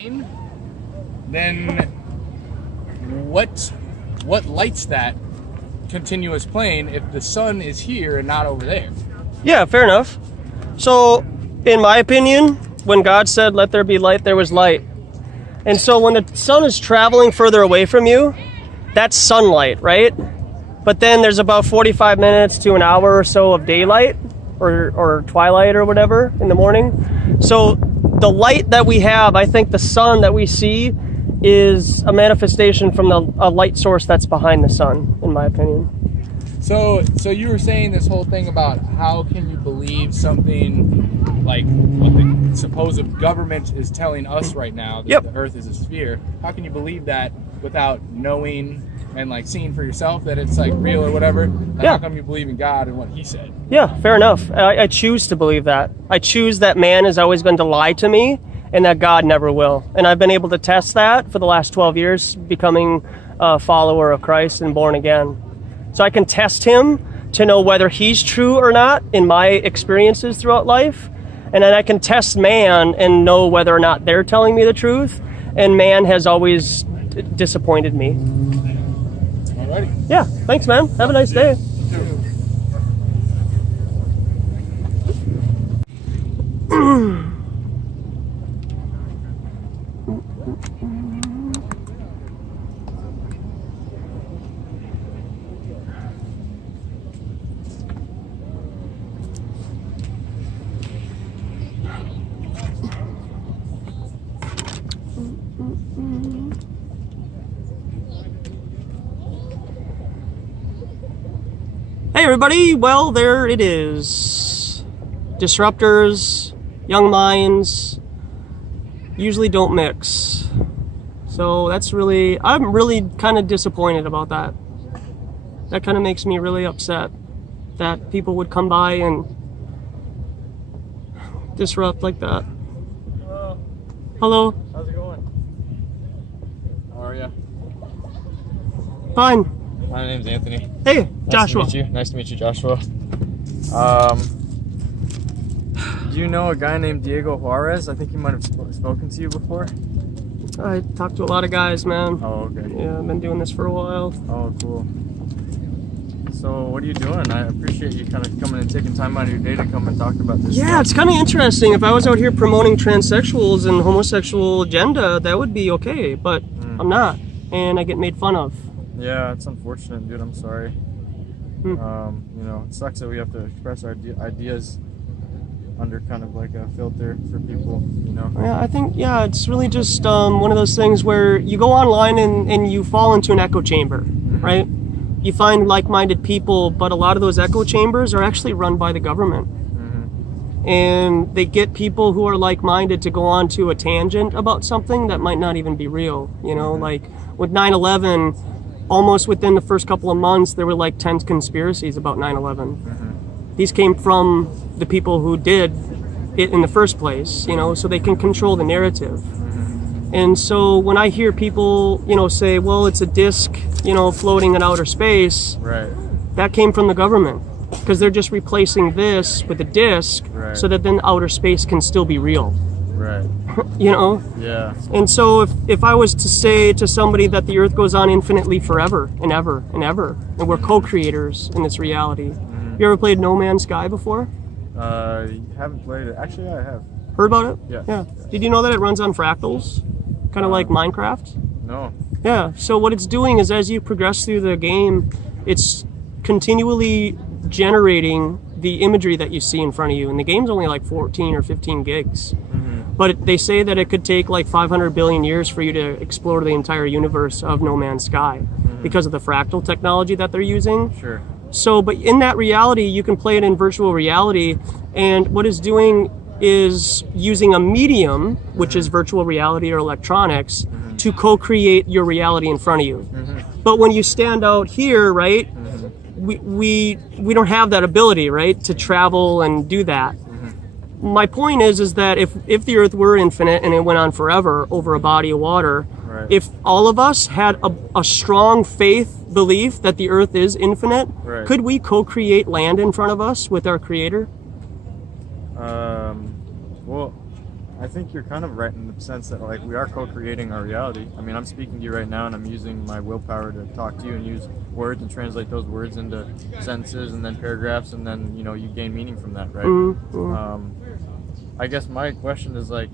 then what lights that continuous plane if the sun is here and not over there? Yeah, fair enough. So, in my opinion, when God said, "Let there be light," there was light. And so when the sun is traveling further away from you, that's sunlight, right? But then there's about 45 minutes to an hour or so of daylight or twilight or whatever in the morning. So the light that we have, I think the sun that we see is a manifestation from a light source that's behind the sun, in my opinion. So you were saying this whole thing about how can you believe something like what the supposed government is telling us right now, that the Earth is a sphere. How can you believe that without knowing and like seeing for yourself that it's like real or whatever? And how come you believe in God and what He said? Yeah, fair enough. I choose to believe that. I choose that man is always going to lie to me and that God never will. And I've been able to test that for the last 12 years, becoming a follower of Christ and born again. So I can test Him to know whether He's true or not in my experiences throughout life. And then I can test man and know whether or not they're telling me the truth. And man has always disappointed me. Alrighty. Yeah, thanks, man. Have a nice day. Hey everybody, well there it is. Disruptors, young minds, usually don't mix. So that's really, I'm really kind of disappointed about that. That kind of makes me really upset that people would come by and disrupt like that. Hello. Hello. How's it going? How are you? Fine. My name's Anthony. Hey, Joshua. Nice to meet you. Nice to meet you, Joshua. Do you know a guy named Diego Juarez? I think he might have spoken to you before. I talked to a lot of guys, man. Oh, okay. Yeah, I've been doing this for a while. Oh, cool. So, what are you doing? I appreciate you kind of coming and taking time out of your day to come and talk about this. Yeah, stuff. it's kind of interesting. If I was out here promoting transsexuals and homosexual agenda, that would be okay, but I'm not, and I get made fun of. Yeah, it's unfortunate, dude. I'm sorry. You know, it sucks that we have to express our ideas under kind of like a filter for people, you know? Yeah, I think, yeah, it's really just one of those things where you go online and you fall into an echo chamber, right? You find like-minded people, but a lot of those echo chambers are actually run by the government. And they get people who are like-minded to go on to a tangent about something that might not even be real, you know? Like with 9/11, almost within the first couple of months, there were like 10 conspiracies about 9/11. These came from the people who did it in the first place, you know, so they can control the narrative. And so when I hear people, you know, say, well, it's a disc, you know, floating in outer space, that came from the government, because they're just replacing this with a disc so that then outer space can still be real. You know? Yeah. And so if I was to say to somebody that the Earth goes on infinitely forever and ever and ever, and we're co-creators in this reality. You ever played No Man's Sky before? Haven't played it. Actually, I have. Heard about it? Yeah. Yeah. Did you know that it runs on fractals? Kind of like Minecraft? No. Yeah. So what it's doing is as you progress through the game, it's continually generating the imagery that you see in front of you. And the game's only like 14 or 15 gigs. But they say that it could take like 500 billion years for you to explore the entire universe of No Man's Sky because of the fractal technology that they're using. Sure. So, but in that reality, you can play it in virtual reality. And what it's doing is using a medium, which is virtual reality or electronics, to co-create your reality in front of you. But when you stand out here, right, we don't have that ability, right, to travel and do that. My point is that if the Earth were infinite and it went on forever over a body of water, if all of us had a strong faith belief that the Earth is infinite, could we co-create land in front of us with our Creator? Well, I think you're kind of right in the sense that like we are co-creating our reality. I mean, I'm speaking to you right now and I'm using my willpower to talk to you and use words and translate those words into sentences and then paragraphs, and then, you know, you gain meaning from that, right? I guess my question is like,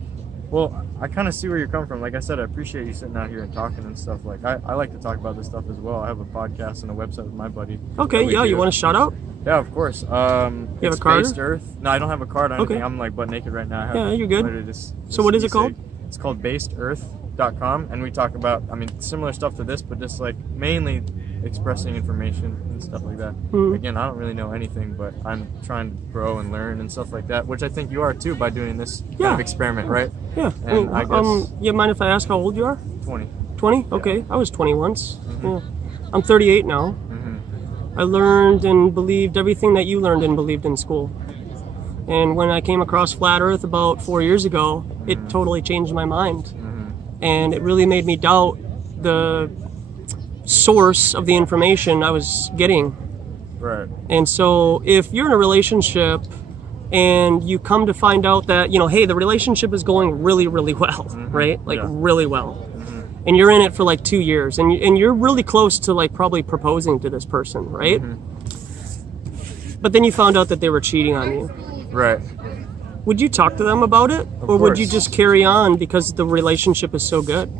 well, I kind of see where you're coming from. Like I said, I appreciate you sitting out here and talking and stuff. Like, I like to talk about this stuff as well. I have a podcast and a website with my buddy. Okay, yeah, you want to shout out? Yeah, of course. You have a card? Based Earth. No, I don't have a card or anything. Okay. I'm like butt naked right now. I have Yeah, you're good. So what is it called? It's called basedearth.com, and we talk about, I mean, similar stuff to this, but just like mainly expressing information and stuff like that. Again, I don't really know anything, but I'm trying to grow and learn and stuff like that, which I think you are too by doing this kind of experiment, right? Yeah. And I guess you mind if I ask how old you are? 20. 20? Okay, I was 20 once. Yeah. I'm 38 now. I learned and believed everything that you learned and believed in school. And when I came across Flat Earth about 4 years ago, it totally changed my mind. And it really made me doubt the source of the information I was getting. Right. And so if you're in a relationship and you come to find out that, you know, hey, the relationship is going really, really well, right? Like really well. And you're in it for like 2 years, and you're really close to like probably proposing to this person, right? But then you found out that they were cheating on you. Right. Would you talk to them about it? Or would you just carry on because the relationship is so good?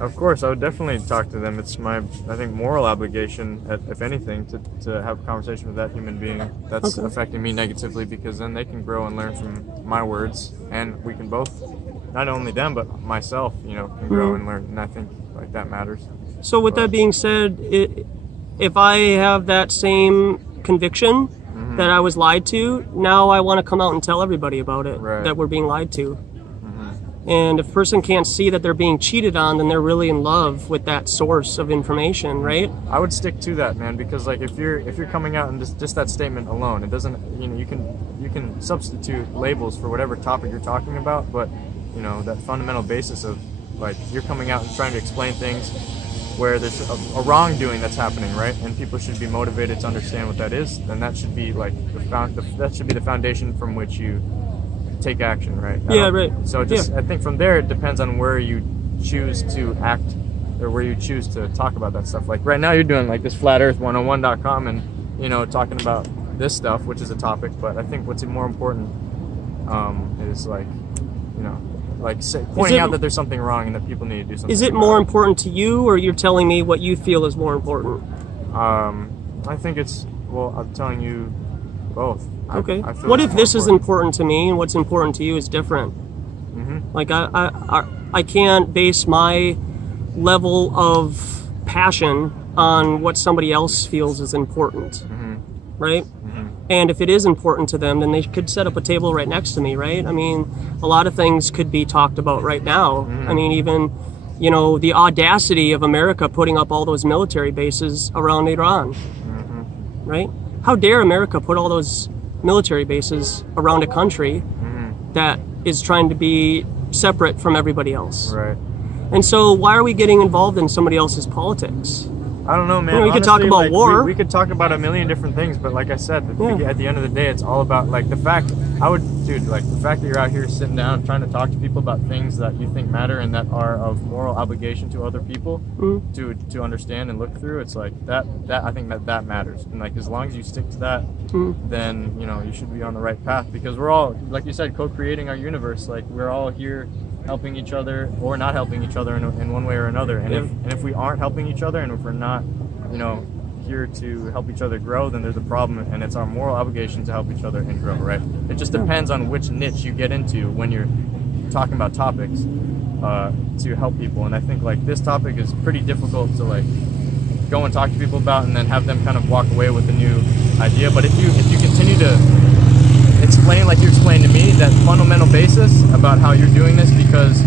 Of course, I would definitely talk to them. It's my, I think, moral obligation, if anything, to have a conversation with that human being that's affecting me negatively, because then they can grow and learn from my words, and we can both, not only them, but myself, you know, can grow and learn, and I think, like, that matters. So with that being said, if I have that same conviction that I was lied to, now I want to come out and tell everybody about it, that we're being lied to. And if a person can't see that they're being cheated on, then they're really in love with that source of information, right? I would stick to that, man, because like if you're coming out and just that statement alone, it doesn't, you know, you can substitute labels for whatever topic you're talking about, but you know, that fundamental basis of like you're coming out and trying to explain things where there's a wrongdoing that's happening, right? And people should be motivated to understand what that is. Then that should be like that should be the foundation from which you take action, right? Right. So just I think from there it depends on where you choose to act or where you choose to talk about that stuff. Like right now you're doing like this flatearth101.com and, you know, talking about this stuff, which is a topic, but I think what's more important is like, you know, like pointing out that there's something wrong and that people need to do something. Is it more important to you, or you're telling me what you feel is more important? I think it's, well, I'm telling you both. Okay. I feel what it's if this more is important to me and what's important to you is different? Like I can't base my level of passion on what somebody else feels is important, right? And if it is important to them, then they could set up a table right next to me, right? I mean, a lot of things could be talked about right now. I mean, even, you know, the audacity of America putting up all those military bases around Iran, right? How dare America put all those military bases around a country that is trying to be separate from everybody else? Right. And so why are we getting involved in somebody else's politics? I don't know, man. You know, we could talk about like, war. We could talk about a million different things, but like I said, at the end of the day, it's all about like the fact. The fact that you're out here sitting down trying to talk to people about things that you think matter and that are of moral obligation to other people to understand and look through. It's like that I think that matters. And like as long as you stick to that, then you know you should be on the right path, because we're all, like you said, co-creating our universe. Like we're all here helping each other or not helping each other in one way or another. And if we aren't helping each other, and if we're not, you know, here to help each other grow, then there's a problem, and it's our moral obligation to help each other and grow, right? It just depends on which niche you get into when you're talking about topics to help people. And I think like this topic is pretty difficult to like go and talk to people about and then have them kind of walk away with a new idea. But if you continue to explain, like you explained to me, that fundamental basis about how you're doing this because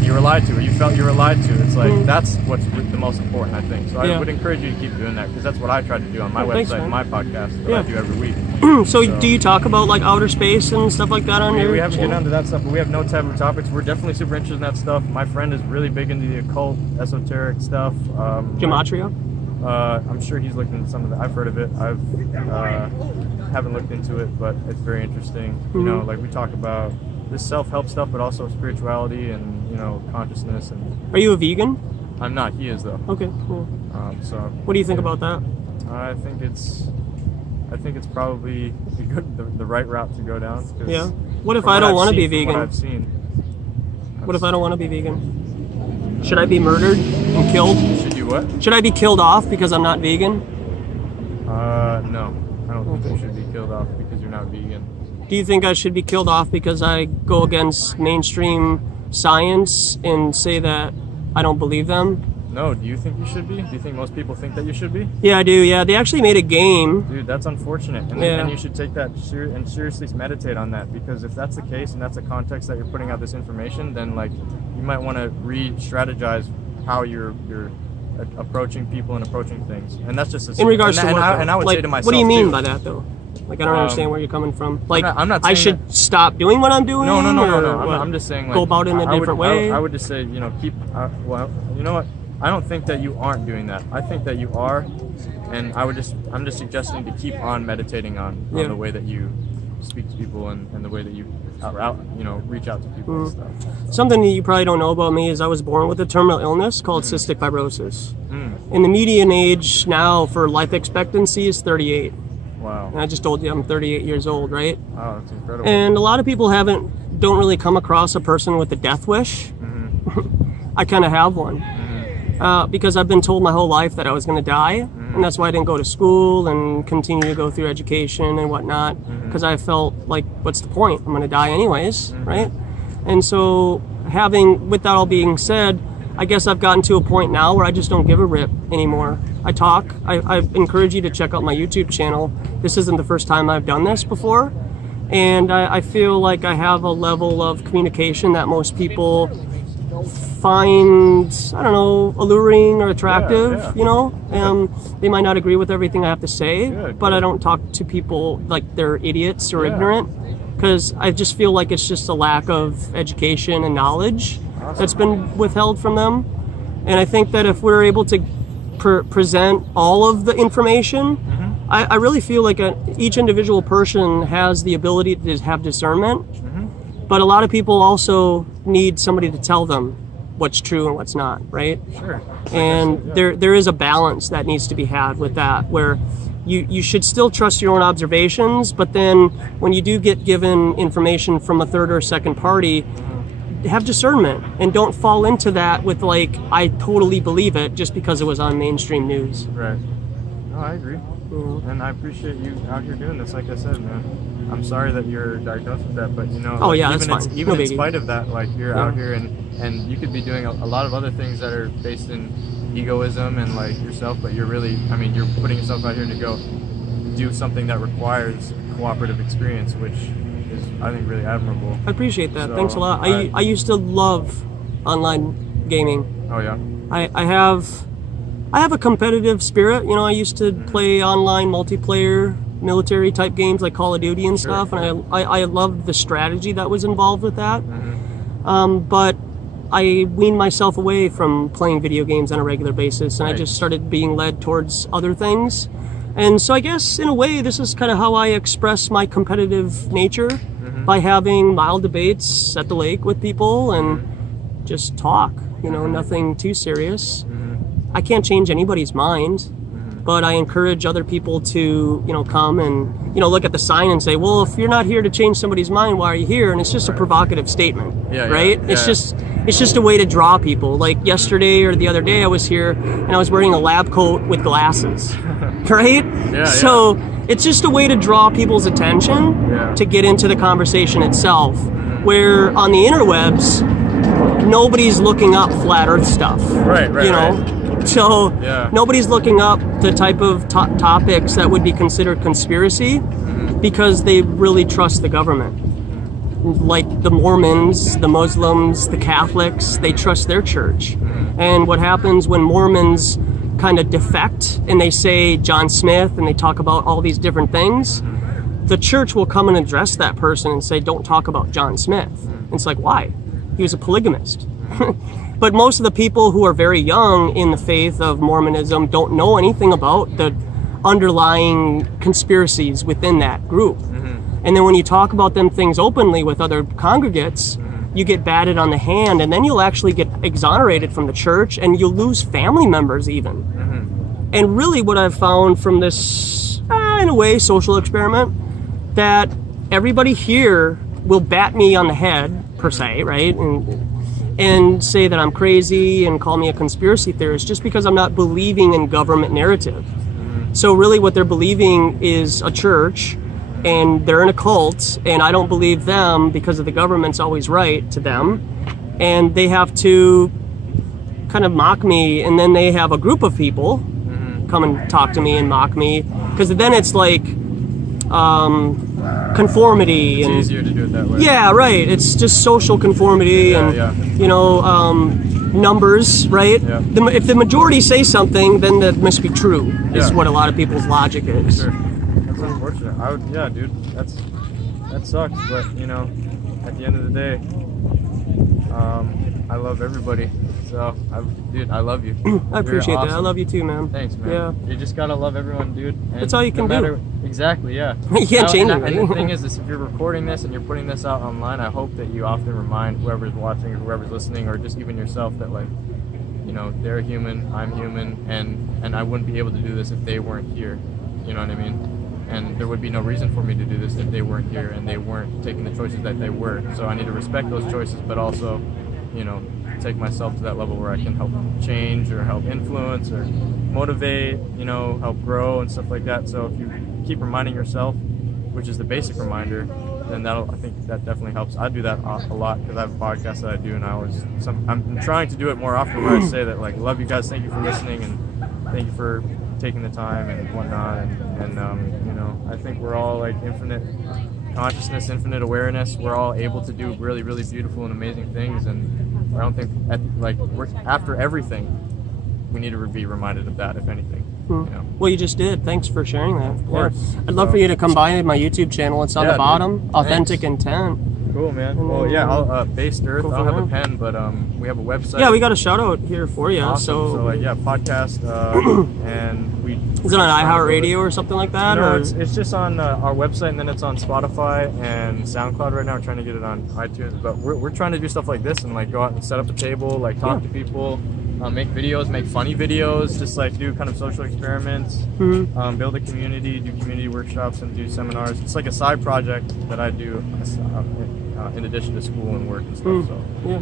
you were lied to or you felt you were lied to, it's like that's what's the most important, I think. So I would encourage you to keep doing that, because that's what I try to do on my website and my podcast that I do every week. So do you talk about like outer space and stuff like that on your We haven't channel? get onto that stuff, but we have no taboo topics. We're definitely super interested in that stuff. My friend is really big into the occult, esoteric stuff. Gematria? I'm sure he's looked into some of that. I've heard of it. I've haven't looked into it, but it's very interesting. You know, like we talk about this self-help stuff, but also spirituality and, you know, consciousness. And Are you a vegan? I'm not. He is though. Okay, cool. So What do you think about that? I think it's probably the right route to go down. Yeah. What if I don't want to be vegan? What I've seen. What if I don't want to be vegan? Should I be murdered and killed? Should you what? Should I be killed off because I'm not vegan? No. I don't think you should be killed off because you're not vegan. Do you think I should be killed off because I go against mainstream science and say that I don't believe them? No, do you think you should be? Do you think most people think that you should be? Yeah, I do. Yeah, they actually made a game. Dude, that's unfortunate. And you should take that and seriously meditate on that, because if that's the case and that's the context that you're putting out this information, then like you might want to re-strategize how you're approaching people and approaching things. And that's just in regards to what? And I would say to myself, what do you mean too, by that though? Like, I don't understand where you're coming from. Like, I'm not I should stop doing what I'm doing? No. I'm just saying, like, go about it in a different way? I would just say, you know, well, you know what? I don't think that you aren't doing that. I think that you are, and I'm just suggesting to keep on meditating on the way that you speak to people and the way that you reach out to people and stuff. Something that you probably don't know about me is I was born with a terminal illness called cystic fibrosis. And the median age now for life expectancy is 38. Wow. And I just told you I'm 38 years old, right? Wow, that's incredible. And a lot of people don't really come across a person with a death wish. I kind of have one. Because I've been told my whole life that I was going to die, and that's why I didn't go to school and continue to go through education and whatnot, because I felt like, what's the point? I'm going to die anyways, right? And so with that all being said, I guess I've gotten to a point now where I just don't give a rip anymore. I talk. I encourage you to check out my YouTube channel. This isn't the first time I've done this before, and I feel like I have a level of communication that most people find, I don't know, alluring or attractive, you know? They might not agree with everything I have to say, but I don't talk to people like they're idiots or ignorant, because I just feel like it's just a lack of education and knowledge that's been withheld from them. And I think that if we're able to present all of the information, I really feel like each individual person has the ability to have discernment, but a lot of people also need somebody to tell them what's true and what's not, right? Sure. And there is a balance that needs to be had with that, where you should still trust your own observations, but then when you do get given information from a third or second party, have discernment and don't fall into that with like, I totally believe it just because it was on mainstream news. Right. No, I agree. And I appreciate you out here doing this. Like I said, man, I'm sorry that you're diagnosed with that, but you know, that's fine. Even in spite of that, like you're out here and you could be doing a lot of other things that are based in egoism and like yourself, but you're putting yourself out here to go do something that requires cooperative experience, which is, I think, really admirable. I appreciate that. So, thanks a lot. I used to love online gaming. Oh yeah. I have a competitive spirit. You know, I used to play online multiplayer military type games like Call of Duty and stuff, and I loved the strategy that was involved with that. But I weaned myself away from playing video games on a regular basis, and I just started being led towards other things. And so I guess in a way this is kind of how I express my competitive nature, by having mild debates at the lake with people and just talk, you know, nothing too serious. I can't change anybody's mind, but I encourage other people to, you know, come and, you know, look at the sign and say, well, if you're not here to change somebody's mind, why are you here? And it's just a provocative statement, right? It's just a way to draw people. Like yesterday or the other day, I was here and I was wearing a lab coat with glasses, right? So it's just a way to draw people's attention to get into the conversation itself, where on the interwebs, nobody's looking up flat earth stuff, you know? So nobody's looking up the type of topics that would be considered conspiracy because they really trust the government. Like the Mormons, the Muslims, the Catholics, they trust their church. And what happens when Mormons kind of defect and they say John Smith and they talk about all these different things, the church will come and address that person and say, don't talk about John Smith. And it's like, why? He was a polygamist. But most of the people who are very young in the faith of Mormonism don't know anything about the underlying conspiracies within that group. And then when you talk about them things openly with other congregates, you get batted on the hand, and then you'll actually get exonerated from the church, and you'll lose family members even. And really what I've found from this, in a way, social experiment, that everybody here will bat me on the head, per se, right? And say that I'm crazy and call me a conspiracy theorist just because I'm not believing in government narrative. So really what they're believing is a church, and they're in a cult, and I don't believe them because of the government's always right to them, and they have to kind of mock me, and then they have a group of people come and talk to me and mock me, because then it's like conformity. It's and easier to do it that way. Yeah, right. It's just social conformity you know, numbers, right? Yeah. If the majority say something, then that must be true, is what a lot of people's logic is. Sure. That's unfortunate. Yeah, dude, that sucks, but you know, at the end of the day, I love everybody. So, dude, I love you. I appreciate awesome. that. I love you too, man. Thanks, man. Yeah. You just gotta love everyone, dude. And that's all you can do. Exactly, yeah. You can't change it. And the thing is, if you're recording this and you're putting this out online, I hope that you often remind whoever's watching or whoever's listening, or just even yourself, that like, you know, they're human, I'm human, and I wouldn't be able to do this if they weren't here. You know what I mean? And there would be no reason for me to do this if they weren't here and they weren't taking the choices that they were. So I need to respect those choices, but also, you know, take myself to that level where I can help change or help influence or motivate, you know, help grow and stuff like that. So if you keep reminding yourself, which is the basic reminder, then I think that definitely helps. I do that a lot because I have a podcast that I do, and I'm trying to do it more often where I say that, like, love you guys, thank you for listening, and thank you for taking the time and whatnot, and you know, I think we're all like infinite consciousness, infinite awareness. We're all able to do really, really beautiful and amazing things, and I don't think we're after everything. We need to be reminded of that, if anything. You know? Well, you just did. Thanks for sharing that. Of course. I'd love for you to come by my YouTube channel. It's on the bottom. Dude. Authentic Thanks. Intent. Cool, man. Well, yeah, I'll Based Earth. I don't have a pen, but we have a website. Yeah, we got a shout out here for you. Awesome. So like, yeah, podcast, and we. Is it on iHeartRadio or something like that? No, or? it's just on our website, and then it's on Spotify and SoundCloud right now. We're trying to get it on iTunes, but we're trying to do stuff like this and like go out and set up a table, like talk to people, make videos, make funny videos, just like do kind of social experiments, build a community, do community workshops, and do seminars. It's like a side project that I do in addition to school and work and stuff. So Yeah,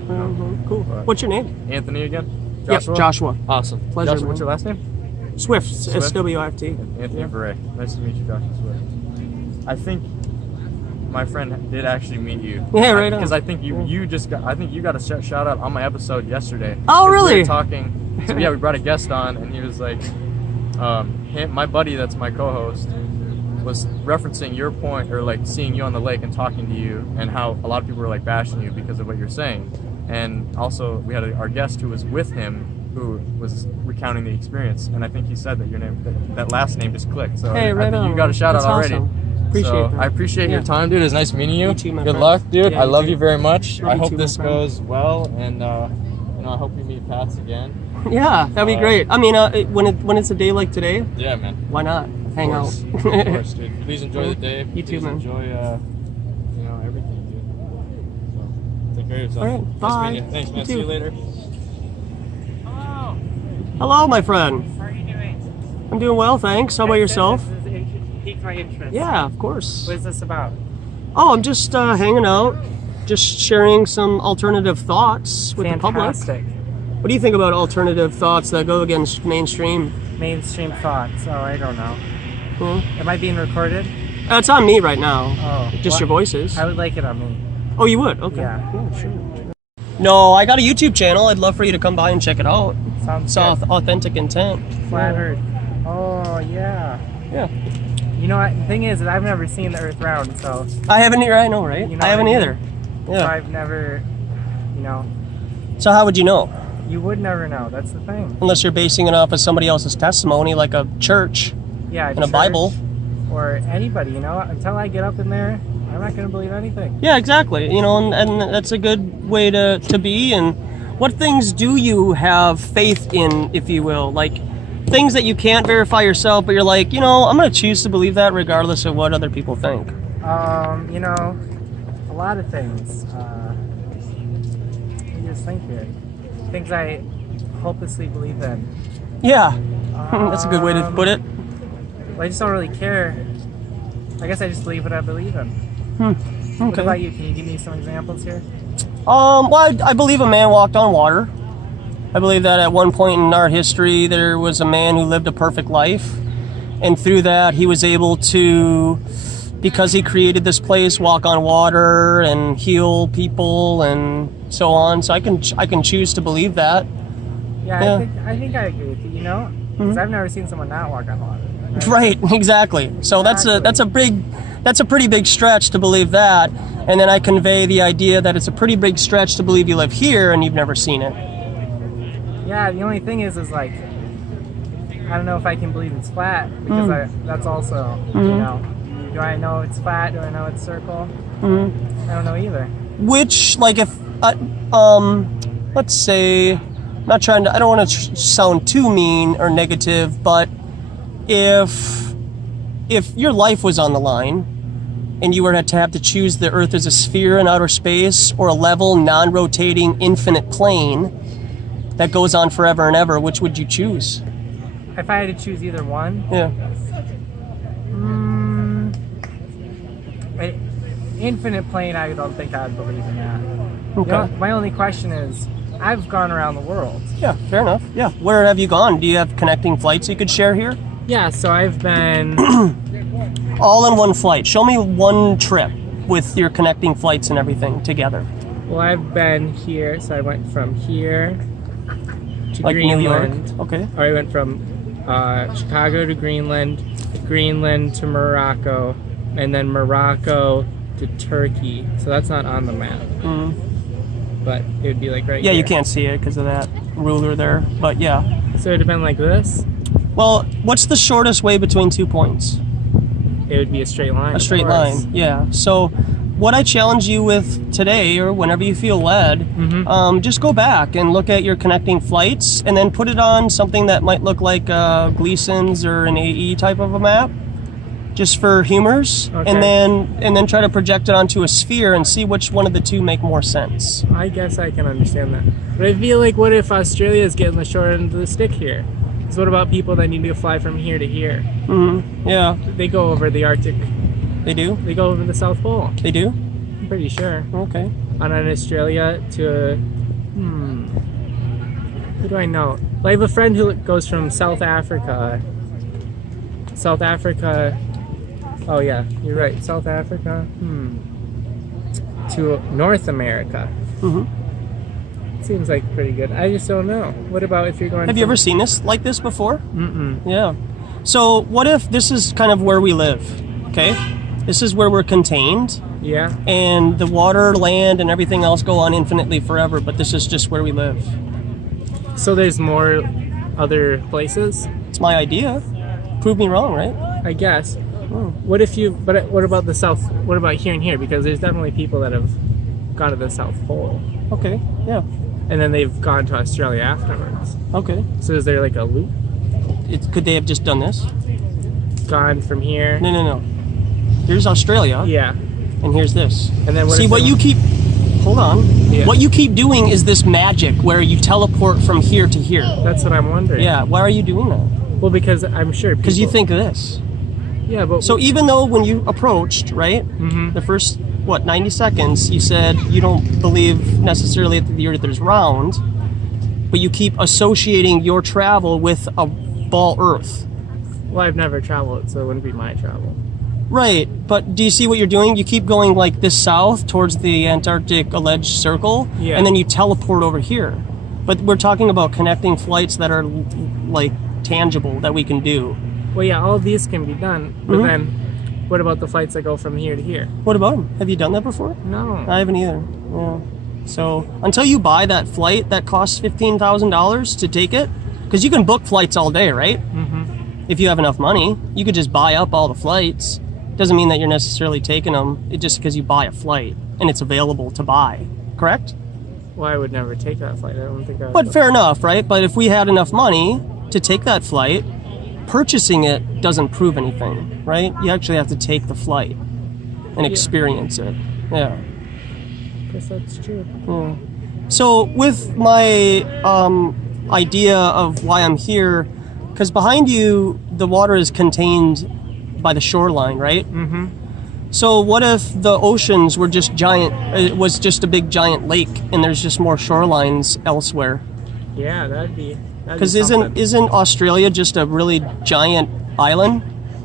cool. What's your name? Anthony again? Joshua? Yep, Joshua. Awesome. Pleasure. Joshua, what's your last name? Swift. SWIFT. Anthony Beret. Nice to meet you, Joshua Swift. I think my friend did actually meet you. Yeah, right on. Because I think you got a shout out on my episode yesterday. Oh, really? We were talking. So yeah, we brought a guest on, and he was like, my buddy that's my co-host was referencing your point, or like seeing you on the lake and talking to you, and how a lot of people were like bashing you because of what you're saying. And also we had our guest who was with him, who was recounting the experience, and I think he said that your name, that last name just clicked. So hey, right I think on. you got a shout That's out already. Awesome. Appreciate that. I appreciate your time, dude. It was nice meeting you. You too, my Good friend. luck, dude. Yeah, I love too. you very much. You I hope too, this my friend. goes well, and I hope we meet Pats again. Yeah, that'd be great. I mean, when it's a day like today, Yeah, man. why not hang out? Of course, dude. Please enjoy the day. You too, Please man. Enjoy, everything, dude. So, take care of yourself. All right, Nice bye. meeting you. Thanks, man. You See you too. later. Hello, my friend. How are you doing? I'm doing well, thanks. How about yourself? This is piqued my interest. Yeah, of course. What is this about? Oh, I'm just hanging out, just sharing some alternative thoughts with the public. Fantastic. What do you think about alternative thoughts that go against mainstream? Mainstream thoughts. Oh, I don't know. Hmm? Am I being recorded? It's on me right now. Oh. Just your voices. I would like it on me. Oh, you would? Okay. Yeah. Sure. No, I got a YouTube channel. I'd love for you to come by and check it out. Sounds It's good. Authentic Intent. Flat Earth. Oh, yeah. Yeah. You know what? The thing is that I've never seen the Earth round, so I haven't either. I know, right? You know I haven't what I either. so Yeah. I've never, So how would you know? you would never know. That's the thing. Unless you're basing it off of somebody else's testimony, like a church Yeah. and a Bible. Or anybody, until I get up in there, I'm not going to believe anything. Yeah, exactly. And that's a good way to be. And what things do you have faith in, if you will? Like things that you can't verify yourself, but you're like, I'm going to choose to believe that regardless of what other people think. You know, a lot of things. What do you just think here? Things I hopelessly believe in. Yeah, that's a good way to put it. Well, I just don't really care. I guess I just believe what I believe in. Okay. What about you? Can you give me some examples here? Well, I believe a man walked on water. I believe that at one point in our history, there was a man who lived a perfect life. And through that, he was able to, because he created this place, walk on water and heal people and so on. So I can choose to believe that. Yeah. I think I agree with you, you know? Because I've never seen someone not walk on water. Right, exactly. So that's a pretty big stretch to believe that. And then I convey the idea that it's a pretty big stretch to believe you live here and you've never seen it. Yeah, the only thing is like, I don't know if I can believe it's flat, because that's also, you know, do I know it's flat? Do I know it's circle? I don't know either. Which, like, if, let's say, I don't want to sound too mean or negative, but if your life was on the line and you were to have to choose the Earth as a sphere in outer space or a level, non-rotating, infinite plane that goes on forever and ever, which would you choose? If I had to choose either one? Yeah. Infinite plane, I don't think I'd believe in that. Okay. You know, my only question is, I've gone around the world. Yeah, fair enough. Yeah. Where have you gone? Do you have connecting flights you could share here? Yeah, so I've been... All in one flight. Show me one trip with your connecting flights and everything together. Well, I've been here, so I went from here to Like New York? Greenland. Okay. Or I went from Chicago to Greenland to Morocco, and then Morocco to Turkey. So that's not on the map. But it would be like right Yeah, here. you can't see it because of that ruler there, but yeah. So it would have been like this? Well, what's the shortest way between 2 points? It would be a straight line. A straight line, yeah. So what I challenge you with today, or whenever you feel led, just go back and look at your connecting flights and then put it on something that might look like Gleason's or an AE type of a map, just for humors, Okay. and then try to project it onto a sphere and see which one of the two make more sense. I guess I can understand that. But I feel like, what if Australia is getting the short end of the stick here? So what about people that need to fly from here to here? Yeah. They go over the Arctic. They do? They go over the South Pole. They do? I'm pretty sure. Okay. On an Australia to... Who do I know? Well, I have a friend who goes from South Africa. Oh yeah, you're right. South Africa. To North America. Seems like pretty good. I just don't know. What about if you're going? Have you ever seen this like this before? Yeah. So what if this is kind of where we live? Okay. This is where we're contained. Yeah. And the water, land, and everything else go on infinitely forever. But this is just where we live. So there's more other places? It's my idea. Prove me wrong, right? I guess. What if you? But what about the South? What about here and here? Because there's definitely people that have gone to the South Pole. Okay. Yeah. And then they've gone to Australia afterwards. Okay. So is there like a loop? Could they have just done this? Gone from here? No. Here's Australia. Yeah. And here's this. And then what See, if what they- you keep... Hold on. Yeah. What you keep doing is this magic where you teleport from here to here. That's what I'm wondering. Yeah. Why are you doing that? Well, because I'm sure Because you people- think of this. Yeah, but So even though when you approached, right, the first, 90 seconds, you said you don't believe necessarily that the Earth is round, but you keep associating your travel with a ball Earth. well, I've never traveled, so it wouldn't be my travel. Right, but do you see what you're doing? You keep going like this south towards the Antarctic alleged circle, Yeah. and then you teleport over here. But we're talking about connecting flights that are like tangible that we can do. Well, yeah, all these can be done, but then what about the flights that go from here to here? What about them? Have you done that before? No. I haven't either. Yeah. So until you buy that flight that costs $15,000 to take it, because you can book flights all day, right? If you have enough money, you could just buy up all the flights. Doesn't mean that you're necessarily taking them. It's just because you buy a flight and it's available to buy. Correct? Well, I would never take that flight. I don't think I would. But fair enough, right? But if we had enough money to take that flight, purchasing it doesn't prove anything, right? You actually have to take the flight. and experience it. Yeah. I guess that's true. Yeah. So with my idea of why I'm here, because behind you the water is contained by the shoreline, right? Mm-hmm. So what if the oceans were just giant? It was just a big giant lake, and there's just more shorelines elsewhere. Yeah, that'd be. Because isn't Australia just a really giant island?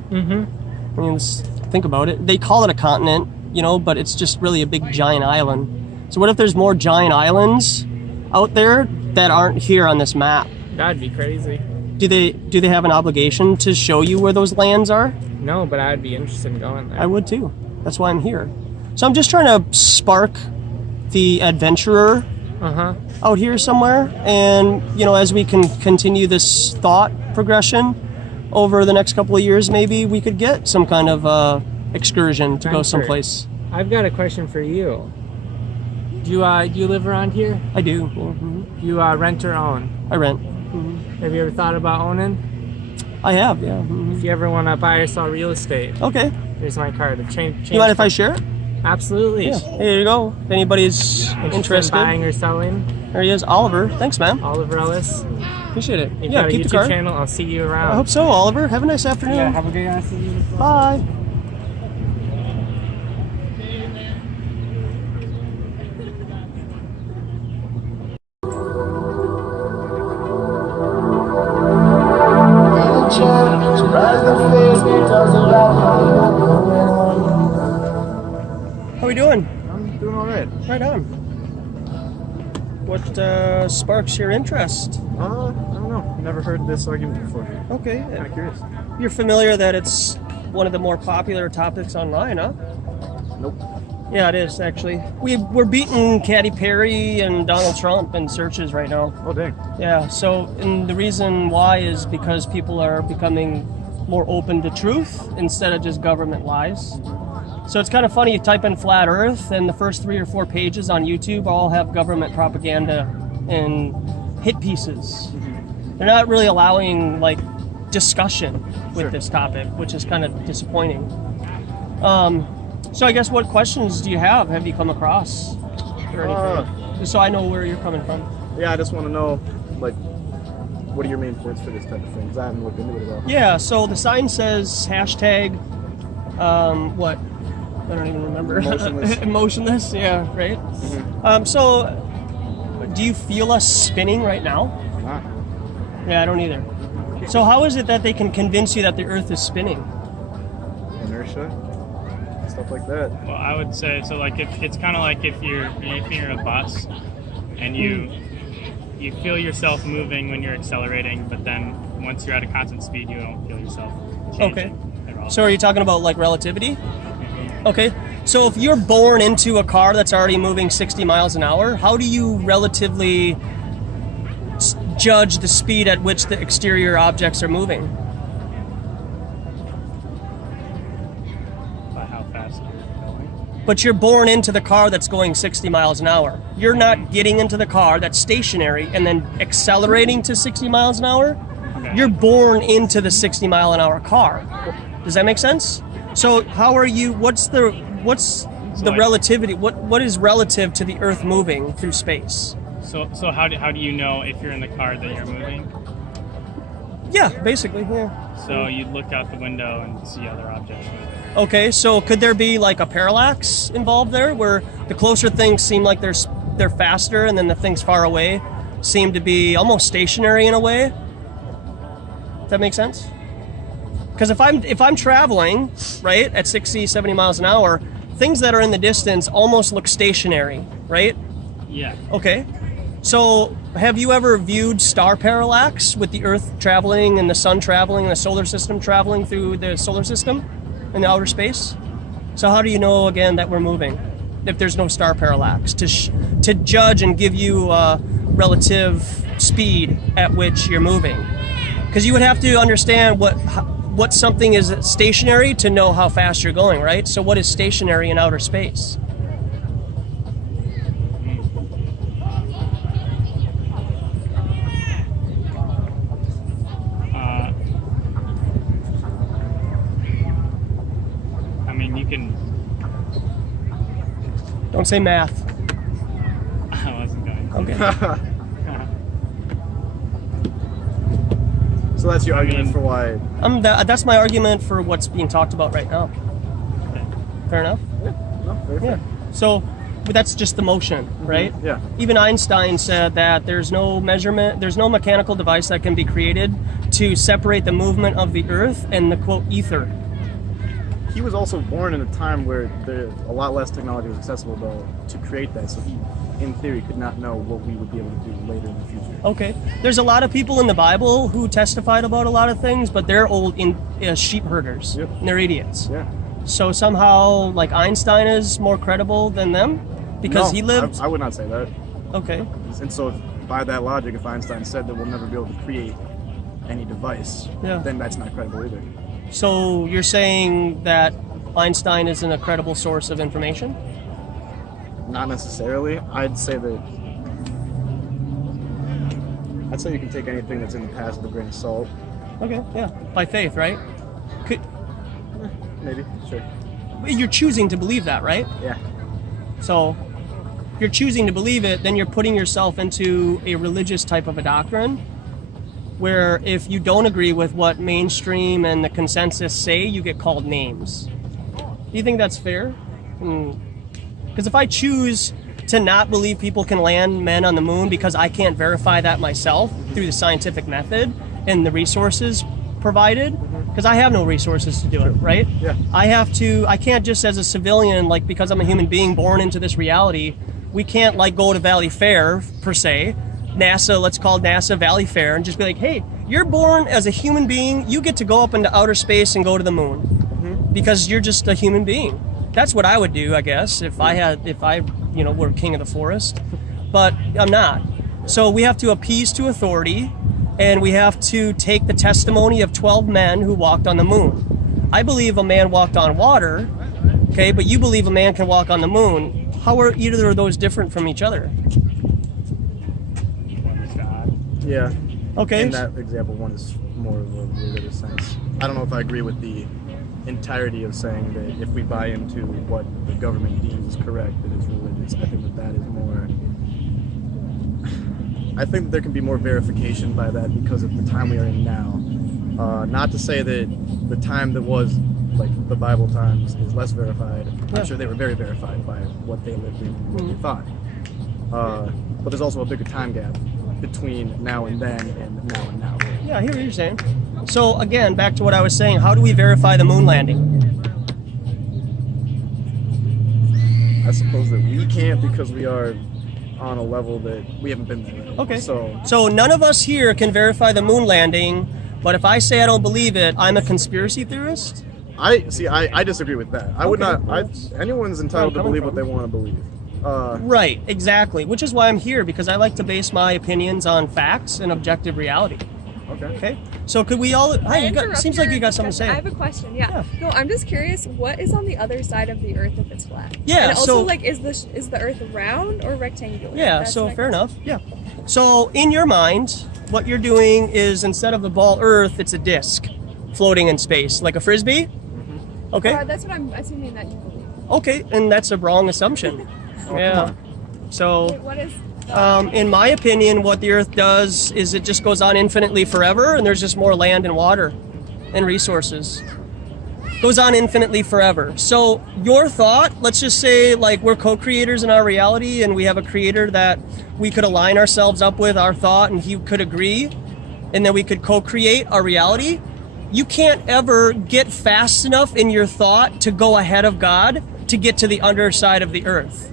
Mm-hmm. I mean, think about it. They call it a continent, you know, but it's just really a big giant island. So what if there's more giant islands out there that aren't here on this map? That'd be crazy. Do they have an obligation to show you where those lands are? No, but I'd be interested in going there. I would too. That's why I'm here. So I'm just trying to spark the adventurer out here somewhere, and you know, as we can continue this thought progression over the next couple of years, maybe we could get some kind of excursion to go someplace. I've got a question for you. Do you live around here? I do. Mm-hmm. You rent or own? I rent. Mm-hmm. Have you ever thought about owning? I have, yeah. Mm-hmm. If you ever want to buy or sell real estate, okay. Here's my card. Change. You mind if I share it? Absolutely. Yeah. Here you go. If anybody's interested. In buying or selling. There he is, Oliver. Thanks, man. Oliver Ellis. Appreciate it. You've yeah, got a keep YouTube the card. channel. I'll see you around. I hope so, Oliver. Have a nice afternoon. Yeah, have a good afternoon. Bye. How we doing? I'm doing all right. Right on. What sparks your interest? I don't know. Never heard this argument before. Okay. Kind of curious. You're familiar that it's one of the more popular topics online, huh? Nope. Yeah, it is actually. We're beating Katy Perry and Donald Trump in searches right now. Oh, dang. Yeah. So, and the reason why is because people are becoming more open to truth instead of just government lies. So it's kind of funny, you type in flat earth and the first 3 or 4 pages on YouTube all have government propaganda and hit pieces. They're not really allowing like discussion with this topic, which is kind of disappointing. So I guess what questions do you have? Have you come across or anything? Just so I know where you're coming from. Yeah, I just want to know, like, what are your main points for this type of thing? Because I haven't looked into it at all. Yeah, so the sign says hashtag, what? I don't even remember. Emotionless. Emotionless, yeah, right? Mm-hmm. So, do you feel us spinning right now? I'm not. Yeah, I don't either. So how is it that they can convince you that the Earth is spinning? Inertia, stuff like that. Well, I would say so. Like, if it's kind of like if you're in a bus and you feel yourself moving when you're accelerating, but then once you're at a constant speed, you don't feel yourself changing at all. So are you talking about like relativity? Okay. So if you're born into a car that's already moving 60 miles an hour, how do you relatively judge the speed at which the exterior objects are moving? By how fast you're going. But you're born into the car that's going 60 miles an hour. You're not getting into the car that's stationary and then accelerating to 60 miles an hour. Okay. You're born into the 60 mile an hour car. Does that make sense? So how are you, what's the relativity, what is relative to the Earth moving through space? So how do you know if you're in the car that you're moving? Yeah, basically, yeah. So you look out the window and see other objects moving. Okay, so could there be like a parallax involved there, where the closer things seem like they're faster, and then the things far away seem to be almost stationary in a way? Does that make sense? Because if I'm traveling, right, at 60, 70 miles an hour, things that are in the distance almost look stationary, right? Yeah. Okay. So have you ever viewed star parallax with the Earth traveling and the Sun traveling and the solar system traveling through the solar system in the outer space? So how do you know, again, that we're moving if there's no star parallax to judge and give you relative speed at which you're moving? Because you would have to understand what something is stationary to know how fast you're going, right? So what is stationary in outer space? I mean, you can Don't say math. I wasn't going. Okay. So that's your argument for why? That's my argument for what's being talked about right now. Okay. Fair enough? No, very fair. So, but that's just the motion, right? Yeah. Even Einstein said that there's no mechanical device that can be created to separate the movement of the Earth and the, quote, ether. He was also born in a time where a lot less technology was accessible, though, to create that. So he, in theory, could not know what we would be able to do later in the future. Okay. There's a lot of people in the Bible who testified about a lot of things, but they're old sheep herders. Yep. And they're idiots. Yeah. So somehow, like, Einstein is more credible than them because he lived. I would not say that. Okay. And so, by that logic, if Einstein said that we'll never be able to create any device, then that's not credible either. So you're saying that Einstein isn't a credible source of information? Not necessarily. I'd say you can take anything that's in the past with a grain of salt. Okay, yeah. By faith, right? Maybe, sure. You're choosing to believe that, right? Yeah. So if you're choosing to believe it, then you're putting yourself into a religious type of a doctrine where if you don't agree with what mainstream and the consensus say, you get called names. Do you think that's fair? Because if I choose to not believe people can land men on the moon because I can't verify that myself through the scientific method and the resources provided, because I have no resources to do it, right? Yeah. I can't just as a civilian, like because I'm a human being born into this reality, we can't like go to Valley Fair per se, NASA, let's call NASA Valley Fair, and just be like, hey, you're born as a human being, you get to go up into outer space and go to the moon because you're just a human being. That's what I would do, I guess, if I were king of the forest, but I'm not. So we have to appease to authority, and we have to take the testimony of 12 men who walked on the moon. I believe a man walked on water, okay, but you believe a man can walk on the moon. How are either of those different from each other? Yeah. Okay. In that example, one is more of a religious sense. I don't know if I agree with the entirety of saying that if we buy into what the government deems correct, that it's religious. I think that is more. I think that there can be more verification by that because of the time we are in now. Not to say that the time that was like the Bible times is less verified. I'm sure they were very verified by what they lived in and what they thought. But there's also a bigger time gap between now and then and now and now. Yeah, I hear what you're saying. So again, back to what I was saying, how do we verify the moon landing? I suppose that we can't because we are on a level that we haven't been there. Okay. So none of us here can verify the moon landing, but if I say I don't believe it, I'm a conspiracy theorist? I disagree with that. I would not. Anyone's entitled to believe what they want to believe. Right, exactly. Which is why I'm here, because I like to base my opinions on facts and objective reality. Okay. So could we all? Hi, seems like you got something to say. I have a question. Yeah. No, I'm just curious. What is on the other side of the Earth if it's flat? Yeah. And also, is the Earth round or rectangular? Yeah. So fair enough. Yeah. So in your mind, what you're doing is instead of the ball Earth, it's a disc floating in space, like a frisbee. Okay. That's what I'm assuming that you believe. Okay, and that's a wrong assumption. Yeah. So. Wait, what is? In my opinion, what the Earth does is it just goes on infinitely forever, and there's just more land and water and resources. Goes on infinitely forever. So your thought, let's just say like we're co-creators in our reality, and we have a creator that we could align ourselves up with our thought, and he could agree, and then we could co-create our reality. You can't ever get fast enough in your thought to go ahead of God to get to the underside of the Earth.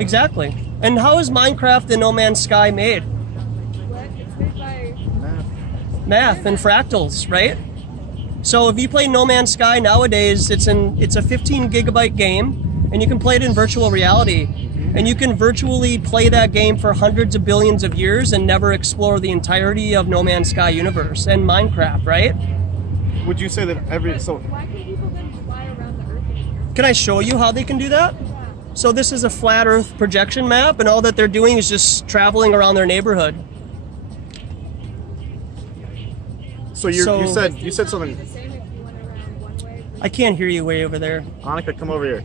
Exactly. And how is Minecraft and No Man's Sky made? What? It's made by math and fractals, right? So if you play No Man's Sky nowadays, it's a 15 gigabyte game, and you can play it in virtual reality. And you can virtually play that game for hundreds of billions of years and never explore the entirety of No Man's Sky universe and Minecraft, right? Would you say that why can people then fly around the Earth? Can I show you how they can do that? So this is a flat Earth projection map, and all that they're doing is just traveling around their neighborhood. So you said something. I can't hear you way over there. Annika, come over here.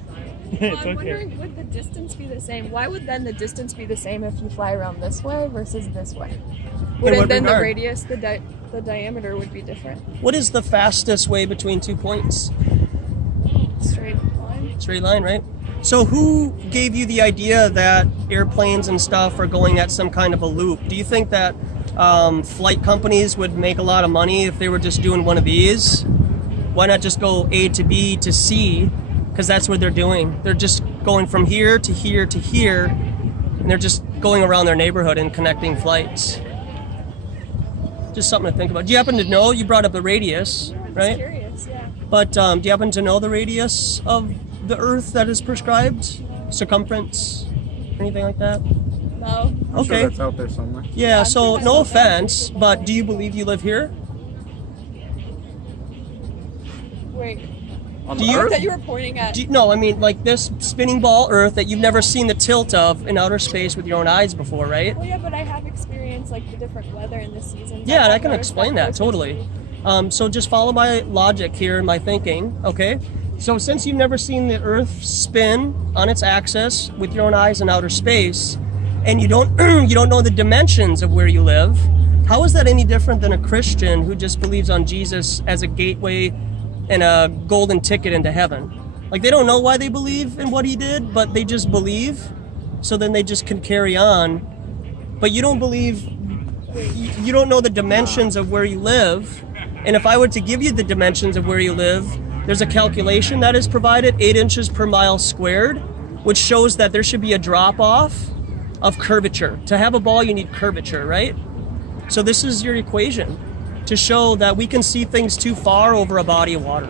Well, I'm wondering, would the distance be the same? Why would then the distance be the same if you fly around this way versus this way? Would what it then the regard? radius, the diameter would be different? What is the fastest way between 2 points? Straight line? Straight line, right? So who gave you the idea that airplanes and stuff are going at some kind of a loop? Do you think that flight companies would make a lot of money if they were just doing one of these? Why not just go A to B to C? Because that's what they're doing. They're just going from here to here to here, and they're just going around their neighborhood and connecting flights. Just something to think about. Do you happen to know? You brought up the radius, I'm right? just curious, yeah. But do you happen to know the radius of the Earth that is prescribed? Circumference? Anything like that? No. I'm Okay. sure that's out there somewhere. Yeah, I'm so sure no myself offense, people but know. do you believe you live here? Wait. On Do the you- Earth? That you were pointing at. No, I mean like this spinning ball Earth that you've never seen the tilt of in outer space with your own eyes before, right? Well, yeah, but I have experienced like the different weather in the seasons. Yeah, and I I've can noticed explain that closer totally. to me. So just follow my logic here and my thinking, okay? So since you've never seen the Earth spin on its axis with your own eyes in outer space, and you don't you don't know the dimensions of where you live, how is that any different than a Christian who just believes on Jesus as a gateway and a golden ticket into heaven? Like they don't know why they believe in what he did, but they just believe, so then they just can carry on. But you don't believe, you don't know the dimensions of where you live. And if I were to give you the dimensions of where you live, there's a calculation that is provided, 8 inches per mile squared, which shows that there should be a drop off of curvature. To have a ball, you need curvature, right? So this is your equation to show that we can see things too far over a body of water.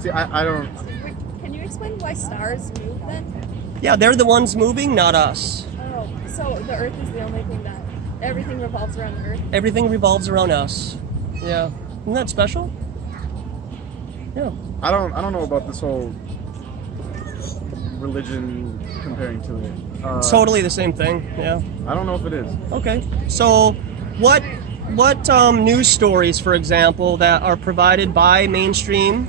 See, I don't. Wait, can you explain why stars move then? Yeah, they're the ones moving, not us. Oh, so the Earth is the only thing that everything revolves around the Earth. Everything revolves around us. Yeah. Isn't that special? Yeah. I don't know about this whole religion comparing to it. Totally the same thing. Yeah. I don't know if it is. Okay. So what news stories, for example, that are provided by mainstream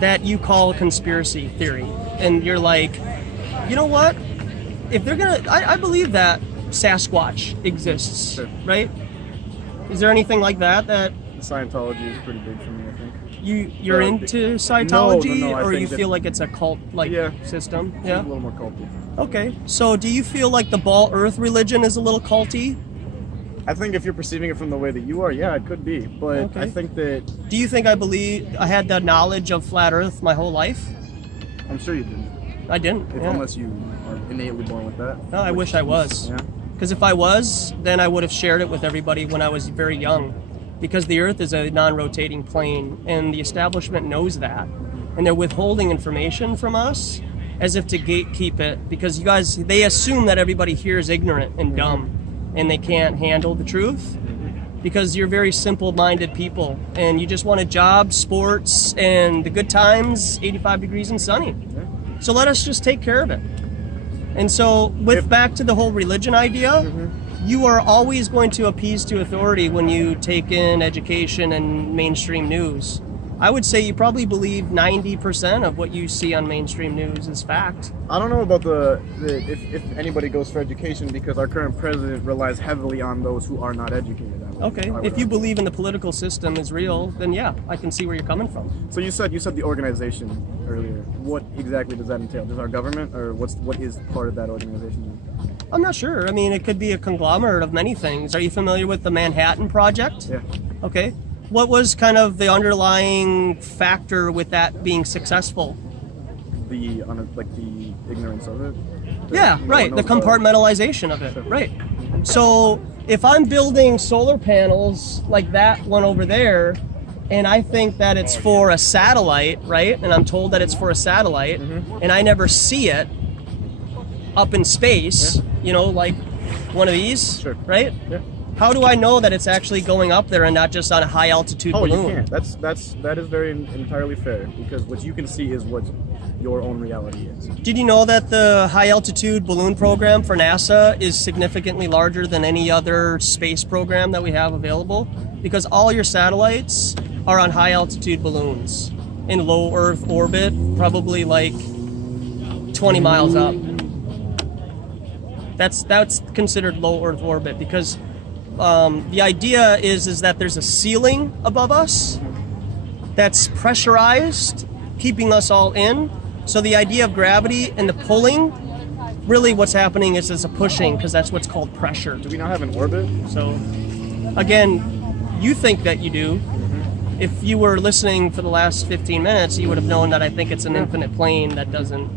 that you call conspiracy theory? And you're like, you know what? If they're gonna, I believe that Sasquatch exists, Sure. right? Is there anything like that Scientology is pretty big for me, I think. you're into Scientology, no, I or think you that- feel like it's a cult Yeah. system? It's Yeah. a little more culty. Okay. So do you feel like the ball Earth religion is a little culty? I think if you're perceiving it from the way that you are, yeah, it could be. But Okay. I think that Do you think I had the knowledge of flat Earth my whole life? I'm sure you did. I didn't. If Yeah. unless you are innately born with that. No, I wish I was. Yeah. Because if I was, then I would have shared it with everybody when I was very young. Because the Earth is a non-rotating plane, and the establishment knows that. And they're withholding information from us as if to gatekeep it, because you guys, they assume that everybody here is ignorant and dumb, and they can't handle the truth. Because you're very simple-minded people, and you just want a job, sports, and the good times, 85 degrees and sunny. So let us just take care of it. And so, back to the whole religion idea, you are always going to appease to authority when you take in education and mainstream news. I would say you probably believe 90% of what you see on mainstream news is fact. I don't know about if anybody goes for education, because our current president relies heavily on those who are not educated. Okay, if you believe in the political system is real, then yeah, I can see where you're coming from. So you said the organization earlier. What exactly does that entail? Does our government, or what is part of that organization? I'm not sure. I mean, it could be a conglomerate of many things. Are you familiar with the Manhattan Project? Yeah. Okay. What was kind of the underlying factor with that being successful? The ignorance of it. Yeah, No one right. The knows about it. compartmentalization of it. Right. So if I'm building solar panels like that one over there, and I think that it's for a satellite, right? And I'm told that it's for a satellite, and I never see it up in space, like one of these, Sure. right? Yeah. How do I know that it's actually going up there and not just on a high altitude Oh, balloon? you can't. That is very entirely fair, because what you can see is what your own reality is. Did you know that the high altitude balloon program for NASA is significantly larger than any other space program that we have available? Because all your satellites are on high altitude balloons in low Earth orbit, probably like 20 miles up. That's considered low Earth orbit because the idea is that there's a ceiling above us that's pressurized, keeping us all in. So the idea of gravity and the pulling, really what's happening is it's a pushing, because that's what's called pressure. Do we not have an orbit? So again, you think that you do. If you were listening for the last 15 minutes, you would have known that I think it's an infinite plane that doesn't